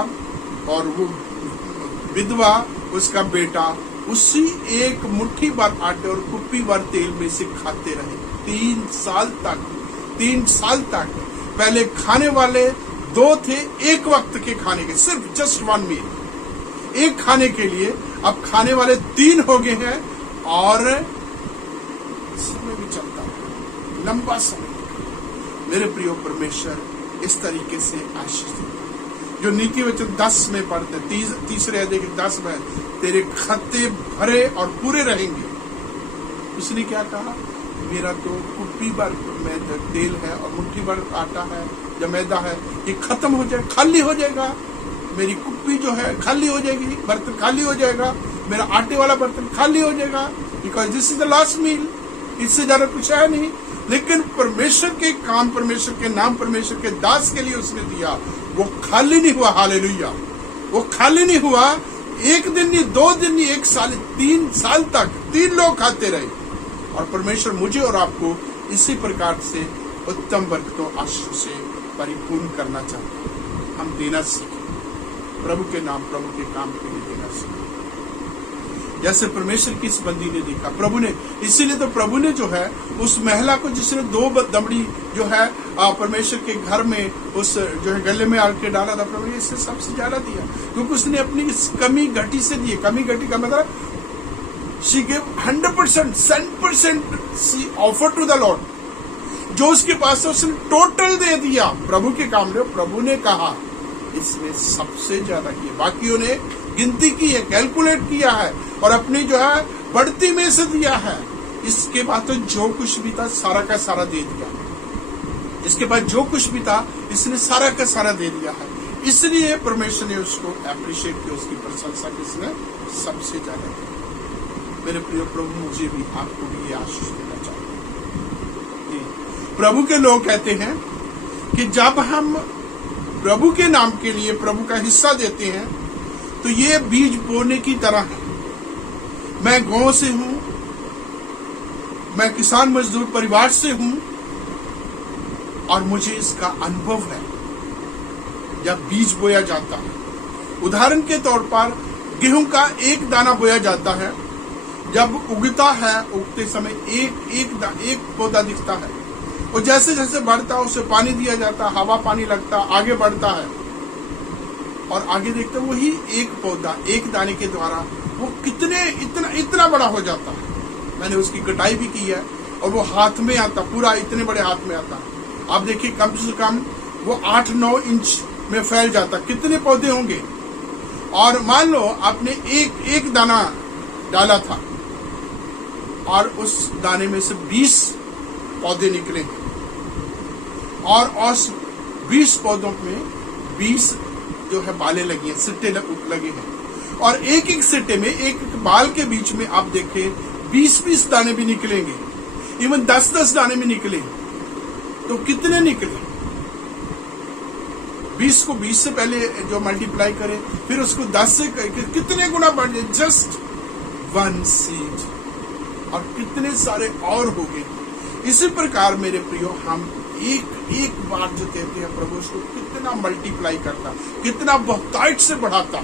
और वो विधवा, उसका बेटा, उसी एक मुट्ठी भर आटे और कुप्पी भर तेल में से खाते रहे 3 साल तक। 3 साल तक पहले खाने वाले 2 थे, एक वक्त के खाने के, सिर्फ जस्ट 1 मील, एक खाने के लिए। अब खाने वाले 3 हो गए हैं और समय भी चलता है, लंबा समय। मेरे प्रियो, परमेश्वर इस तरीके से आशीष देता है। जो नीति वचन 10 में पढ़ते, तीसरे अध्याय के 10 में, तेरे खत्ते भरे और पूरे रहेंगे। उसने क्या कहा? मेरा तो कुप्पी भर तेल है और मुट्ठी भर आटा है या मैदा है, ये खत्म हो जाए, खाली हो जाएगा। मेरी कुप्पी जो है खाली हो जाएगी, बर्तन खाली हो जाएगा, मेरा आटे वाला बर्तन खाली हो जाएगा, because this is the last meal. इससे ज्यादा कुछ है नहीं। लेकिन परमेश्वर के काम, परमेश्वर के नाम, परमेश्वर के दास के लिए उसने दिया, वो खाली नहीं हुआ। हालेलुया, वो खाली नहीं हुआ। 1 दिन नहीं, 2 दिन नहीं, 1 साल, 3 साल तक 3 लोग खाते रहे। और परमेश्वर मुझे और आपको इसी प्रकार से उत्तम बरकतों, आशीष से परिपूर्ण करना चाहता है। हम देना सीखें, प्रभु के नाम, प्रभु के काम के लिए देना सीखें। जैसे परमेश्वर की इस बंदी ने देखा, प्रभु ने, इसीलिए तो प्रभु ने जो है उस महिला को, जिसने 2 दमड़ी जो है परमेश्वर के घर में उस जो है गले में आके डाला था, प्रभु ने इससे सबसे ज्यादा दिया, क्योंकि उसने अपनी इस कमी घटी से दिए। कमी घटी का मतलब she give 100%, 100% she offer to the lord. जो उसके पास है उसने टोटल दे दिया प्रभु के काम में। प्रभु ने कहा इसने सबसे ज्यादा किया, बाकियों ने गिनती की है, कैलकुलेट किया है और अपनी जो है बढ़ती में से दिया है। इसके बाद तो जो कुछ भी था सारा का सारा दे दिया। इसके बाद जो कुछ भी था इसने सारा का सारा दे दिया है। इसलिए परमेश्वर ने उसको अप्रिशिएट किया, उसकी प्रशंसा किसने? सबसे ज्यादा की। मेरे प्रिय प्रभु, मुझे भी, आपको भी ये आशीष देना चाहते हैं। प्रभु के लोग कहते हैं कि जब हम प्रभु के नाम के लिए प्रभु का हिस्सा देते हैं तो ये बीज बोने की तरह है। मैं गांव से हूं, मैं किसान मजदूर परिवार से हूं और मुझे इसका अनुभव है जब बीज बोया जाता है। उदाहरण के तौर पर गेहूं का एक दाना बोया जाता है, जब उगता है, उगते समय एक पौधा दिखता है और जैसे जैसे बढ़ता है उसे पानी दिया जाता है, हवा पानी लगता है, आगे बढ़ता है और आगे देखते वही एक पौधा एक दाने के द्वारा वो इतना बड़ा हो जाता है। मैंने उसकी कटाई भी की है और वो हाथ में आता, पूरा इतने बड़े हाथ में आता है। आप देखिए कम से कम वो 8-9 इंच में फैल जाता। कितने पौधे होंगे? और मान लो आपने एक दाना डाला था और उस दाने में से 20 पौधे निकले और उस 20 पौधों में 20 जो है बालें लगी हैं, सिट्टे लगे हैं और एक सिट्टे में एक बाल के बीच में आप देखें 20 दाने भी निकलेंगे, इवन 10 दाने भी निकले तो कितने निकले? 20 को 20 से पहले जो मल्टीप्लाई करें फिर उसको 10 से कितने गुना बढ़ जाए? जस्ट 1 सीड और कितने सारे और हो गए। इसी प्रकार मेरे प्रियो हम एक बार जो देते हैं प्रभु उसको कितना मल्टीप्लाई करता, कितना बहुतायत से बढ़ाता।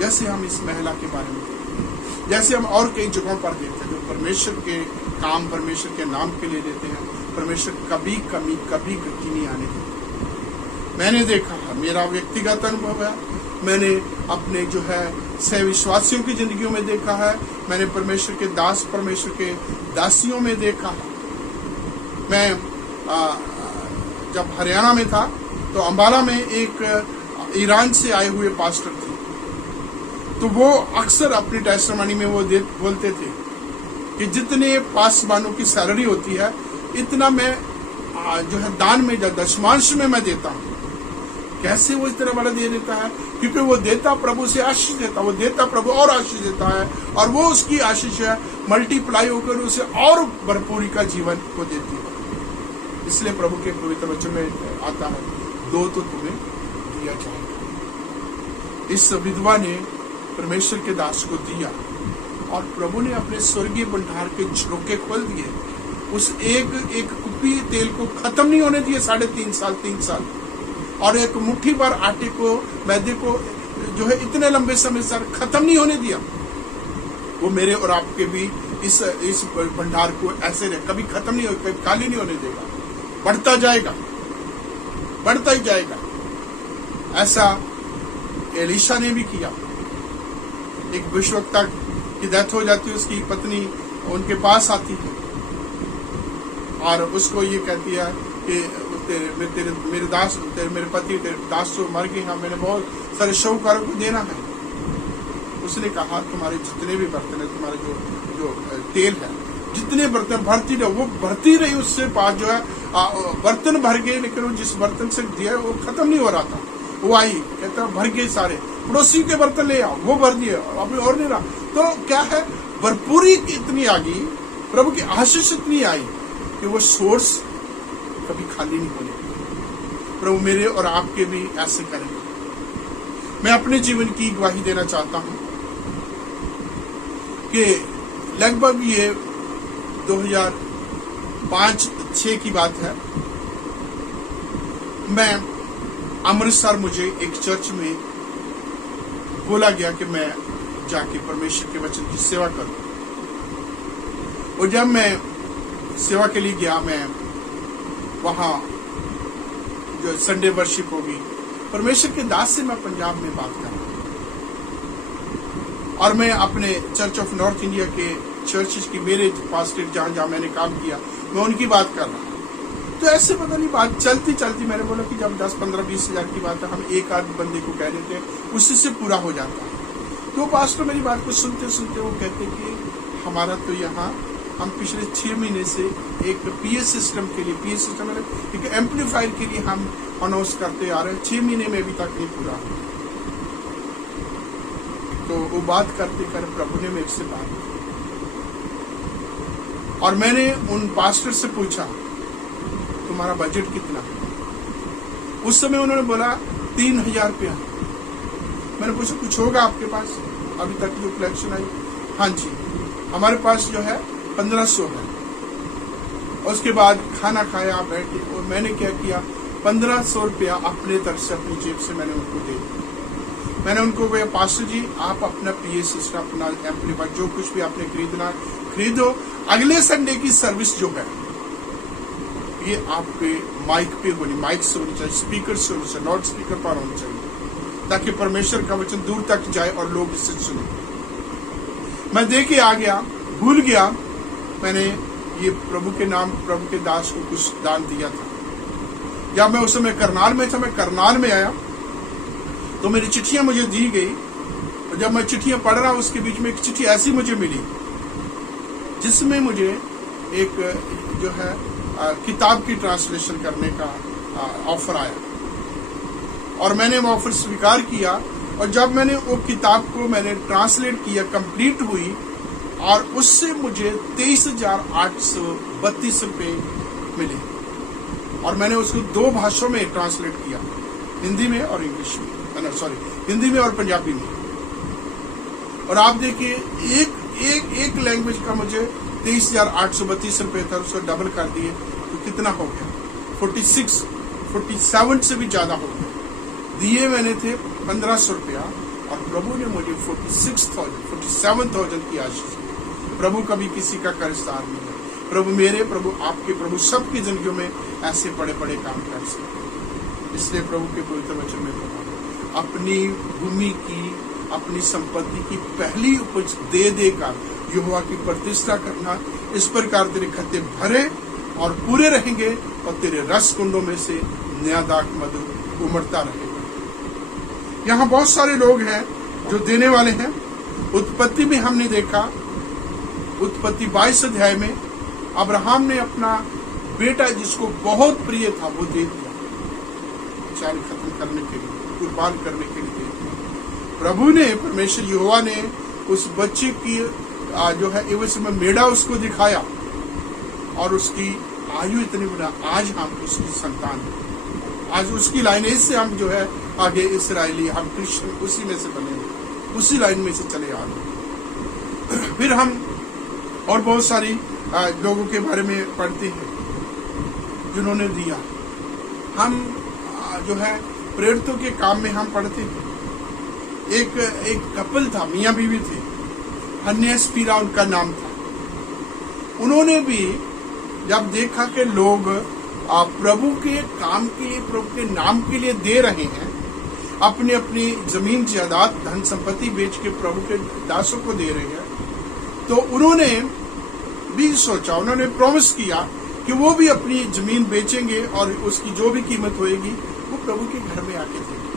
जैसे हम इस महिला के बारे में देखते हैं, जैसे हम और कई जगहों पर देखते हैं जो परमेश्वर के काम परमेश्वर के नाम के लिए देते हैं, परमेश्वर कभी गति नहीं आने देते। मैंने देखा है, मेरा व्यक्तिगत अनुभव है, मैंने अपने जो है सह विश्वासियों की जिंदगियों में देखा है, मैंने परमेश्वर के दास परमेश्वर के दासियों में देखा है। मैं जब हरियाणा में था तो अंबाला में एक ईरान से आए हुए पास्टर थे, तो वो अक्सर अपनी टेस्टिमनी में वो बोलते थे कि जितने पासवानों की सैलरी होती है इतना मैं जो है दान में दशमांश में मैं देता हूँ। कैसे वो इतना बड़ा दे देता है? क्योंकि वो देता प्रभु से आशीष देता, वो देता प्रभु और आशीष देता है और वो उसकी आशीष है मल्टीप्लाई होकर उसे और भरपूरी का जीवन को देती है। इसलिए प्रभु के पवित्र वचन में आता है 2 तो तुम्हें दिया जाएगा। इस विधवा ने परमेश्वर के दास को दिया और प्रभु ने अपने स्वर्गीय भंडार के झरोके खोल दिए। उस एक एक कुप्पी तेल को खत्म नहीं होने दिए 3.5 साल, और एक मुट्ठी भर आटे को, मैदे को जो है इतने लंबे समय से खत्म नहीं होने दिया। वो मेरे और आपके भी इस भंडार को ऐसे रहे, कभी खत्म नहीं हो, कभी खाली नहीं होने देगा, बढ़ता जाएगा, बढ़ता ही जाएगा। ऐसा एलीशा ने भी किया। एक भविष्यवक्ता की डेथ हो जाती है, उसकी पत्नी उनके पास आती है और उसको ये कहती है कि मेरे पति तेरे दास तो मर गए हैं, मैंने बहुत सारे शौकारों को देना है। उसने कहा तुम्हारे जितने भी बर्तन है, तुम्हारे जो तेल है, जितने बर्तन भरती रहो, वो भरती रही। उससे पास जो है बर्तन भर गए, लेकिन वो जिस बर्तन से दिया वो खत्म नहीं हो रहा था। वो आई, कहता भर गए सारे, पड़ोसी के बर्तन ले आओ, वो भर दिए, अभी और नहीं रहा। तो क्या है, भरपूरी इतनी आ गई, प्रभु की आशीष इतनी आई कि वो सोर्स कभी खाली नहीं होने। प्रभु मेरे और आपके भी ऐसे करेंगे। मैं अपने जीवन की गवाही देना चाहता हूं कि लगभग ये 2005-6 की बात है। मैं अमृतसर, मुझे एक चर्च में बोला गया कि मैं जाके परमेश्वर के वचन की सेवा करूं। और जब मैं सेवा के लिए गया, मैं वहां जो संडे वर्शिप होगी, परमेश्वर के दास से मैं पंजाब में बात कर रहा हूं और मैं अपने चर्च ऑफ नॉर्थ इंडिया के चर्चेस की, मेरे पास्टर जहां मैंने काम किया, मैं उनकी बात कर रहा हूं। तो ऐसे पता नहीं बात चलती चलती मैंने बोला कि जब 10, 15, 20 हजार की बात है, हम एक आध बंदे को कह देते हैं, उसी से पूरा हो जाता है। तो पास्टर मेरी बात को सुनते सुनते वो कहते कि हमारा तो यहाँ, हम पिछले 6 महीने से एक पीएस सिस्टम के लिए, पीएस सिस्टम एक एम्पलीफायर के लिए हम अनाउंस करते आ रहे हैं, 6 महीने में अभी तक नहीं पूरा। तो वो बात करते कर प्रभु ने मेरे से बात की और मैंने उन पास्टर से पूछा तुम्हारा बजट कितना है। उस समय उन्होंने बोला 3,000 रुपया। मैंने पूछा कुछ होगा आपके पास अभी तक जो कलेक्शन आई? हाँ जी, हमारे पास जो है 1500 है। और उसके बाद खाना खाया, बैठे, और मैंने क्या किया, 1500 रुपया अपने तरफ से, अपनी जेब से मैंने उनको दे दिया। मैंने उनको कहा पास्टर जी आप अपना पीए सिस्टम, अपना एम्पलीफायर, जो कुछ भी आपने खरीदना खरीदो, अगले संडे की सर्विस जो है ये आपके माइक पे होनी, माइक से होनी चाहिए, स्पीकर से होनी चाहिए, लाउड स्पीकर पर होनी चाहिए, ताकि परमेश्वर का वचन दूर तक जाए और लोग इसे सुने। मैं दे के आ गया, भूल गया मैंने ये प्रभु के नाम, प्रभु के दास को कुछ दान दिया था। जब मैं उस समय करनाल में था, मैं करनाल में आया तो मेरी चिट्ठियां मुझे दी गई, और जब मैं चिट्ठियां पढ़ रहा उसके बीच में एक चिट्ठी ऐसी मुझे मिली जिसमें मुझे एक जो है किताब की ट्रांसलेशन करने का ऑफर आया और मैंने वो ऑफर स्वीकार किया। और जब मैंने वो किताब को मैंने ट्रांसलेट किया, कंप्लीट हुई, और उससे मुझे 23,832 रुपये मिले। और मैंने उसको 2 भाषाओं में ट्रांसलेट किया, हिंदी में और इंग्लिश में, हिंदी में और पंजाबी में। और आप देखिए एक लैंग्वेज का मुझे 23,832 रुपये था, उसको डबल कर दिए तो कितना हो गया, 47 से भी ज्यादा हो गया। दिए मैंने थे 1500 रुपया और प्रभु ने मुझे 47,000 की आशीष। प्रभु कभी किसी का कर्जदार नहीं है। प्रभु मेरे, प्रभु आपके, प्रभु सबकी जिंदगियों में ऐसे बड़े बड़े काम कर सकते। इसलिए प्रभु के पवित्र वचन में बोला, अपनी भूमि की, अपनी संपत्ति की पहली उपज दे देकर यहोवा की प्रतिष्ठा करना, इस प्रकार तेरे खत्ते भरे और पूरे रहेंगे और तेरे रस कुंडों में से नया दाख मधु उमड़ता रहेगा। यहाँ बहुत सारे लोग हैं जो देने वाले हैं। उत्पत्ति में हमने देखा, उत्पत्ति 22 अध्याय में अब्राहम ने अपना बेटा जिसको बहुत प्रिय था वो दे दिया, चाल खत्म करने के लिए, कुर्बान करने के लिए दे दिया। प्रभु ने, परमेश्वर यहोवा ने उस बच्चे की जो है एवज में मेढ़ा उसको दिखाया और उसकी आयु इतनी बड़ा, आज हम उसकी संतान हैं। आज उसकी लाइनेज से हम जो है आगे इसराइली, हम क्रिश्चियन उसी में से बने, उसी लाइन में से चले आ गए। फिर हम और बहुत सारी लोगों के बारे में पढ़ते हैं जिन्होंने दिया। हम जो है प्रेरितों के काम में हम पढ़ते हैं। एक कपल था, मियां बीवी थे, हन्निया स्पीरा उनका नाम था। उन्होंने भी जब देखा कि लोग प्रभु के काम के लिए, प्रभु के नाम के लिए दे रहे हैं, अपनी अपनी जमीन जायदाद धन संपत्ति बेच के प्रभु के दासों को दे रहे हैं, तो उन्होंने भी सोचा, उन्होंने प्रॉमिस किया कि वो भी अपनी जमीन बेचेंगे और उसकी जो भी कीमत होएगी वो प्रभु के घर में आके देंगे।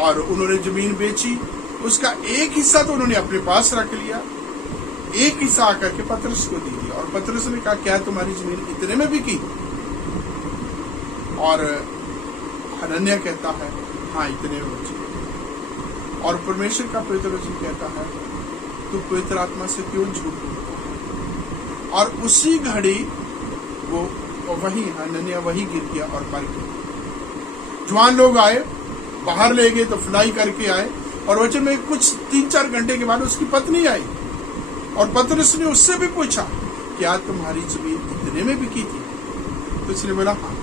और उन्होंने जमीन बेची, उसका एक हिस्सा तो उन्होंने अपने पास रख लिया, एक हिस्सा आकर के पतरस को दे दिया। और पतरस ने कहा, क्या तुम्हारी जमीन इतने में बिकी? और हनन्याह कहता है, हाँ इतने में बिकी। और परमेश्वर का पवित्र वचन कहता है, तू पवित्र आत्मा से क्यों झूठ बोलता है? और उसी घड़ी वो वही हनन्याह वही गिर गया और मर गया। जवान लोग आए, बाहर ले गए तो फ्लाई करके आए, और वचन में कुछ 3-4 घंटे के बाद उसकी पत्नी आई और पतरस ने उससे भी पूछा, क्या तुम्हारी जमीन इतने में बिकी थी? तो उसने बोला हाँ।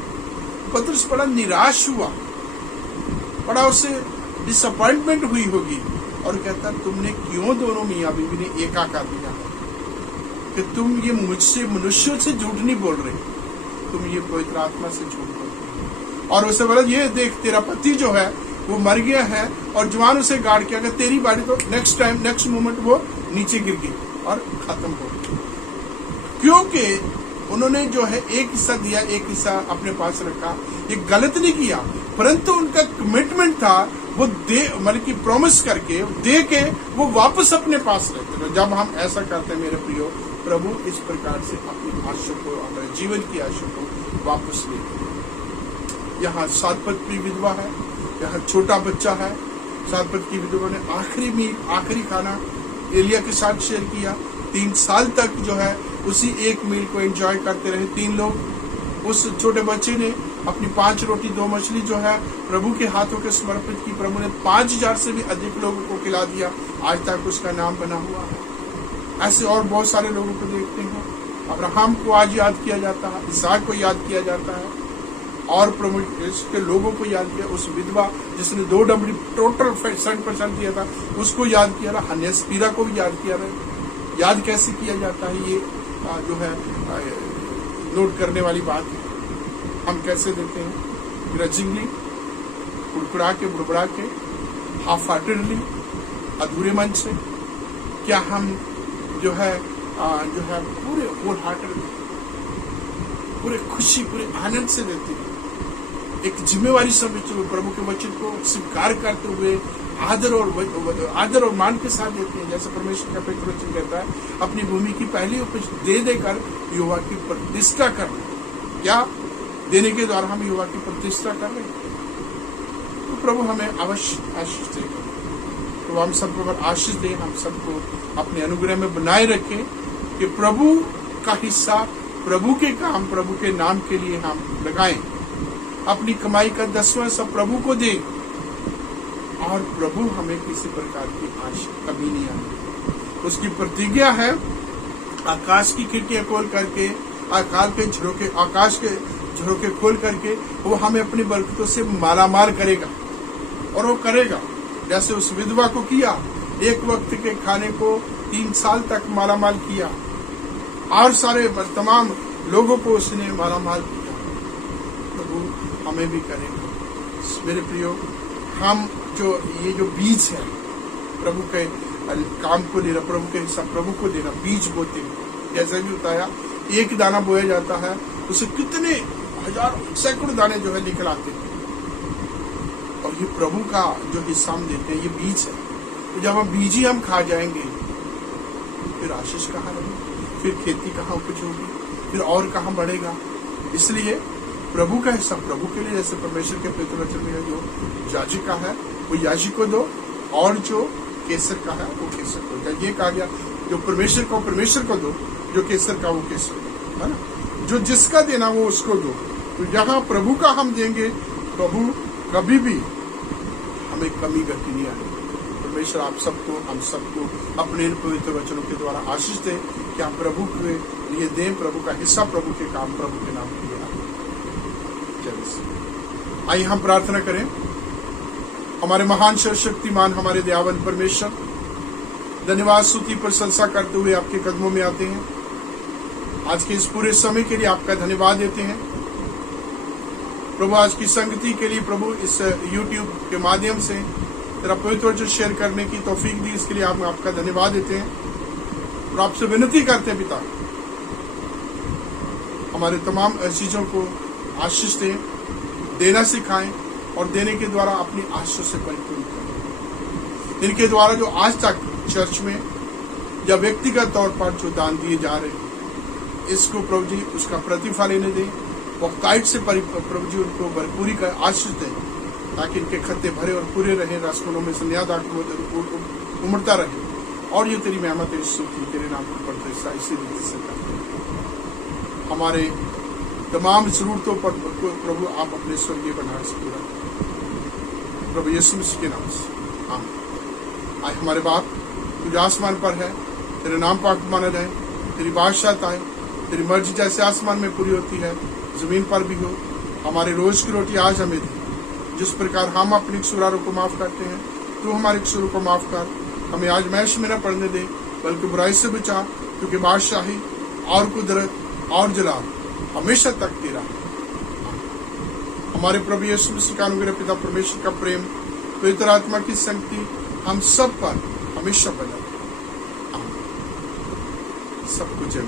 पतरस बड़ा निराश हुआ, बड़ा उसे डिसअपॉइंटमेंट हुई होगी, और कहता, तुमने क्यों दोनों मियां बीवी ने एका कर दिया है कि तुम ये मुझसे, मनुष्यों से झूठ नहीं बोल रहे, तुम ये पवित्र आत्मा से झूठ बोल रहे। और उसे बोला, ये देख तेरा पति जो है वो मर गया है, और जवान उसे गाड़ के, अगर तेरी बारी तो नेक्स्ट मोमेंट वो नीचे गिर गई और खत्म हो गई। क्योंकि उन्होंने जो है एक हिस्सा दिया, एक हिस्सा अपने पास रखा। ये गलत नहीं किया, परंतु उनका कमिटमेंट था, वो दे, मतलब कि प्रॉमिस करके दे के वो वापस अपने पास रहते थे। जब हम ऐसा करते हैं मेरे प्रियो, प्रभु इस प्रकार से अपनी आशा को, अपने जीवन की आशा को वापस लेते। यहाँ 7 पद की विधवा है, यहाँ छोटा बच्चा है। 7 पद की विधवा ने आखिरी मील, आखिरी खाना एलिया के साथ शेयर किया। 3 साल तक जो है उसी एक मील को एंजॉय करते रहे 3 लोग। उस छोटे बच्चे ने अपनी 5 रोटी 2 मछली जो है प्रभु के हाथों के समर्पित की। प्रभु ने 5000 से भी अधिक लोगों को खिला दिया। आज तक उसका नाम बना हुआ है। ऐसे और बहुत सारे लोगों को देखते हैं। अब्राहम को आज याद किया जाता है, इसहाक को याद किया जाता है, और प्रभु के लोगों को याद किया। उस विधवा जिसने 2 डबरी टोटल 100% दिया था, उसको याद किया। हन्निया स्पीरा को भी याद किया। याद कैसे किया जाता है, ये जो है नोट करने वाली बात है। हम कैसे देते हैं? ग्रजिंगली, कुड़कुड़ा के, बुड़बुड़ा के, हाफ हार्टेडली, अधूरे मन से? क्या हम जो है पूरे होल हार्टेड, पूरे खुशी, पूरे आनंद से देते हैं? एक जिम्मेवारी समझते हुए, प्रभु के वचन को स्वीकार करते हुए आदर और मान के साथ देते हैं। जैसे परमेश्वर का पवित्र वचन कहता है, अपनी भूमि की पहली उपज दे देकर युवा की प्रतिष्ठा करना। क्या देने के द्वारा हम युवा की प्रतिष्ठा कर रहे हैं? तो प्रभु हमें अवश्य आशीष देगा। तो हम सबको अगर आशीष दें, हम सबको अपने अनुग्रह में बनाए रखें कि प्रभु का हिस्सा, प्रभु के काम, प्रभु के नाम के लिए हम लगाएं। अपनी कमाई का 10वां सब प्रभु को दें, और प्रभु हमें किसी प्रकार की कमी नहीं आने। उसकी प्रतिज्ञा है, आकाश की खिड़कियां खोल करके, आकाश के झरोके खोल करके वो हमें अपनी बरकतों से मालामाल करेगा। और वो करेगा, जैसे उस विधवा को किया, एक वक्त के खाने को 3 साल तक मालामाल किया, और सारे तमाम लोगों को उसने मालामाल किया। प्रभु हमें भी करेगा। मेरे प्रियो, हम ये जो बीज है, प्रभु के काम को देना, प्रभु के हिस्सा प्रभु को देना, बीज बोते हैं। जैसा भी बताया, एक दाना बोया जाता है, उसे कितने हजारों सैकड़ों दाने जो है निकल आते हैं। और ये प्रभु का जो हिस्सा हम देते हैं, ये बीज है। तो जब हम बीज ही हम खा जाएंगे, फिर आशीष कहाँ रहेगी? फिर खेती कहाँ उपज होगी? फिर और कहाँ बढ़ेगा? इसलिए प्रभु का हिस्सा प्रभु के लिए, जैसे परमेश्वर के पवित्र वचन में जो याजक का है वो याजक को दो, और जो केसर का है वो केसर को दो। ये कहा गया, जो परमेश्वर को परमेश्वर को दो, जो केसर का वो केसर को, है ना? जो जिसका देना वो उसको दो। तो जहां प्रभु का हम देंगे, प्रभु कभी भी हमें कमी गति नहीं आएगी। परमेश्वर आप सबको, हम सबको अपने इन पवित्र वचनों के द्वारा आशीष दे कि आप प्रभु के लिए दें, प्रभु का हिस्सा, प्रभु के काम, प्रभु के नाम के लिए चलिए आइए हम प्रार्थना करें। हमारे महान सर्वशक्तिमान, हमारे दयावान परमेश्वर, धन्यवाद स्तुति प्रशंसा करते हुए आपके कदमों में आते हैं। आज के इस पूरे समय के लिए आपका धन्यवाद देते हैं प्रभु। आज की संगति के लिए प्रभु, इस YouTube के माध्यम से तेरा पवित्र वचन शेयर करने की तौफीक दी, इसके लिए हम आपका धन्यवाद देते हैं और आपसे विनती करते हैं पिता, हमारे तमाम चीजों को आशीष दें, देना सिखाएं और देने के द्वारा अपनी आशीष से परिपूर्ण करें। इनके द्वारा जो आज तक चर्च में या व्यक्तिगत तौर पर जो दान दिए जा रहे हैं, इसको प्रभु जी उसका प्रतिफल इन्हें दें, वक्ताइट से प्रभु जी उनको भरपूरी का आशीष दें, ताकि इनके खत्ते भरे और पूरे रहे, रास्कोनों में से नया दाखिल उमड़ता रहे और ये तेरी मेहमत, तेरी स्तुति, तेरे नाम को पढ़ते इसी रीति से करते हैं। हमारे तमाम जरूरतों पर प्रभु आप अपने स्वर्गीय भंडार से पूरा करें प्रभु यीशु मसीह के नाम से आमीन। आज हमारे बाप तुझे आसमान पर है, तेरे नाम पाक माना जाए, तेरी बादशाहत आए, तेरी मर्जी जैसे आसमान में पूरी होती है जमीन पर भी हो। हमारे रोज की रोटी आज हमें दे, जिस प्रकार हम अपने कसूरों को माफ करते हैं, तू हमारे कसूरों को माफ कर। हमें आज मैश में न पड़ने दे, बल्कि बुराई से बचा, क्योंकि बादशाही और कुदरत और जलाल हमेशा तक तेरा। हमारे प्रभु यीशु मसीह का अनुग्रह, पिता परमेश्वर का प्रेम, पवित्र आत्मा की संगति हम सब पर हमेशा बना। सब कुछ है।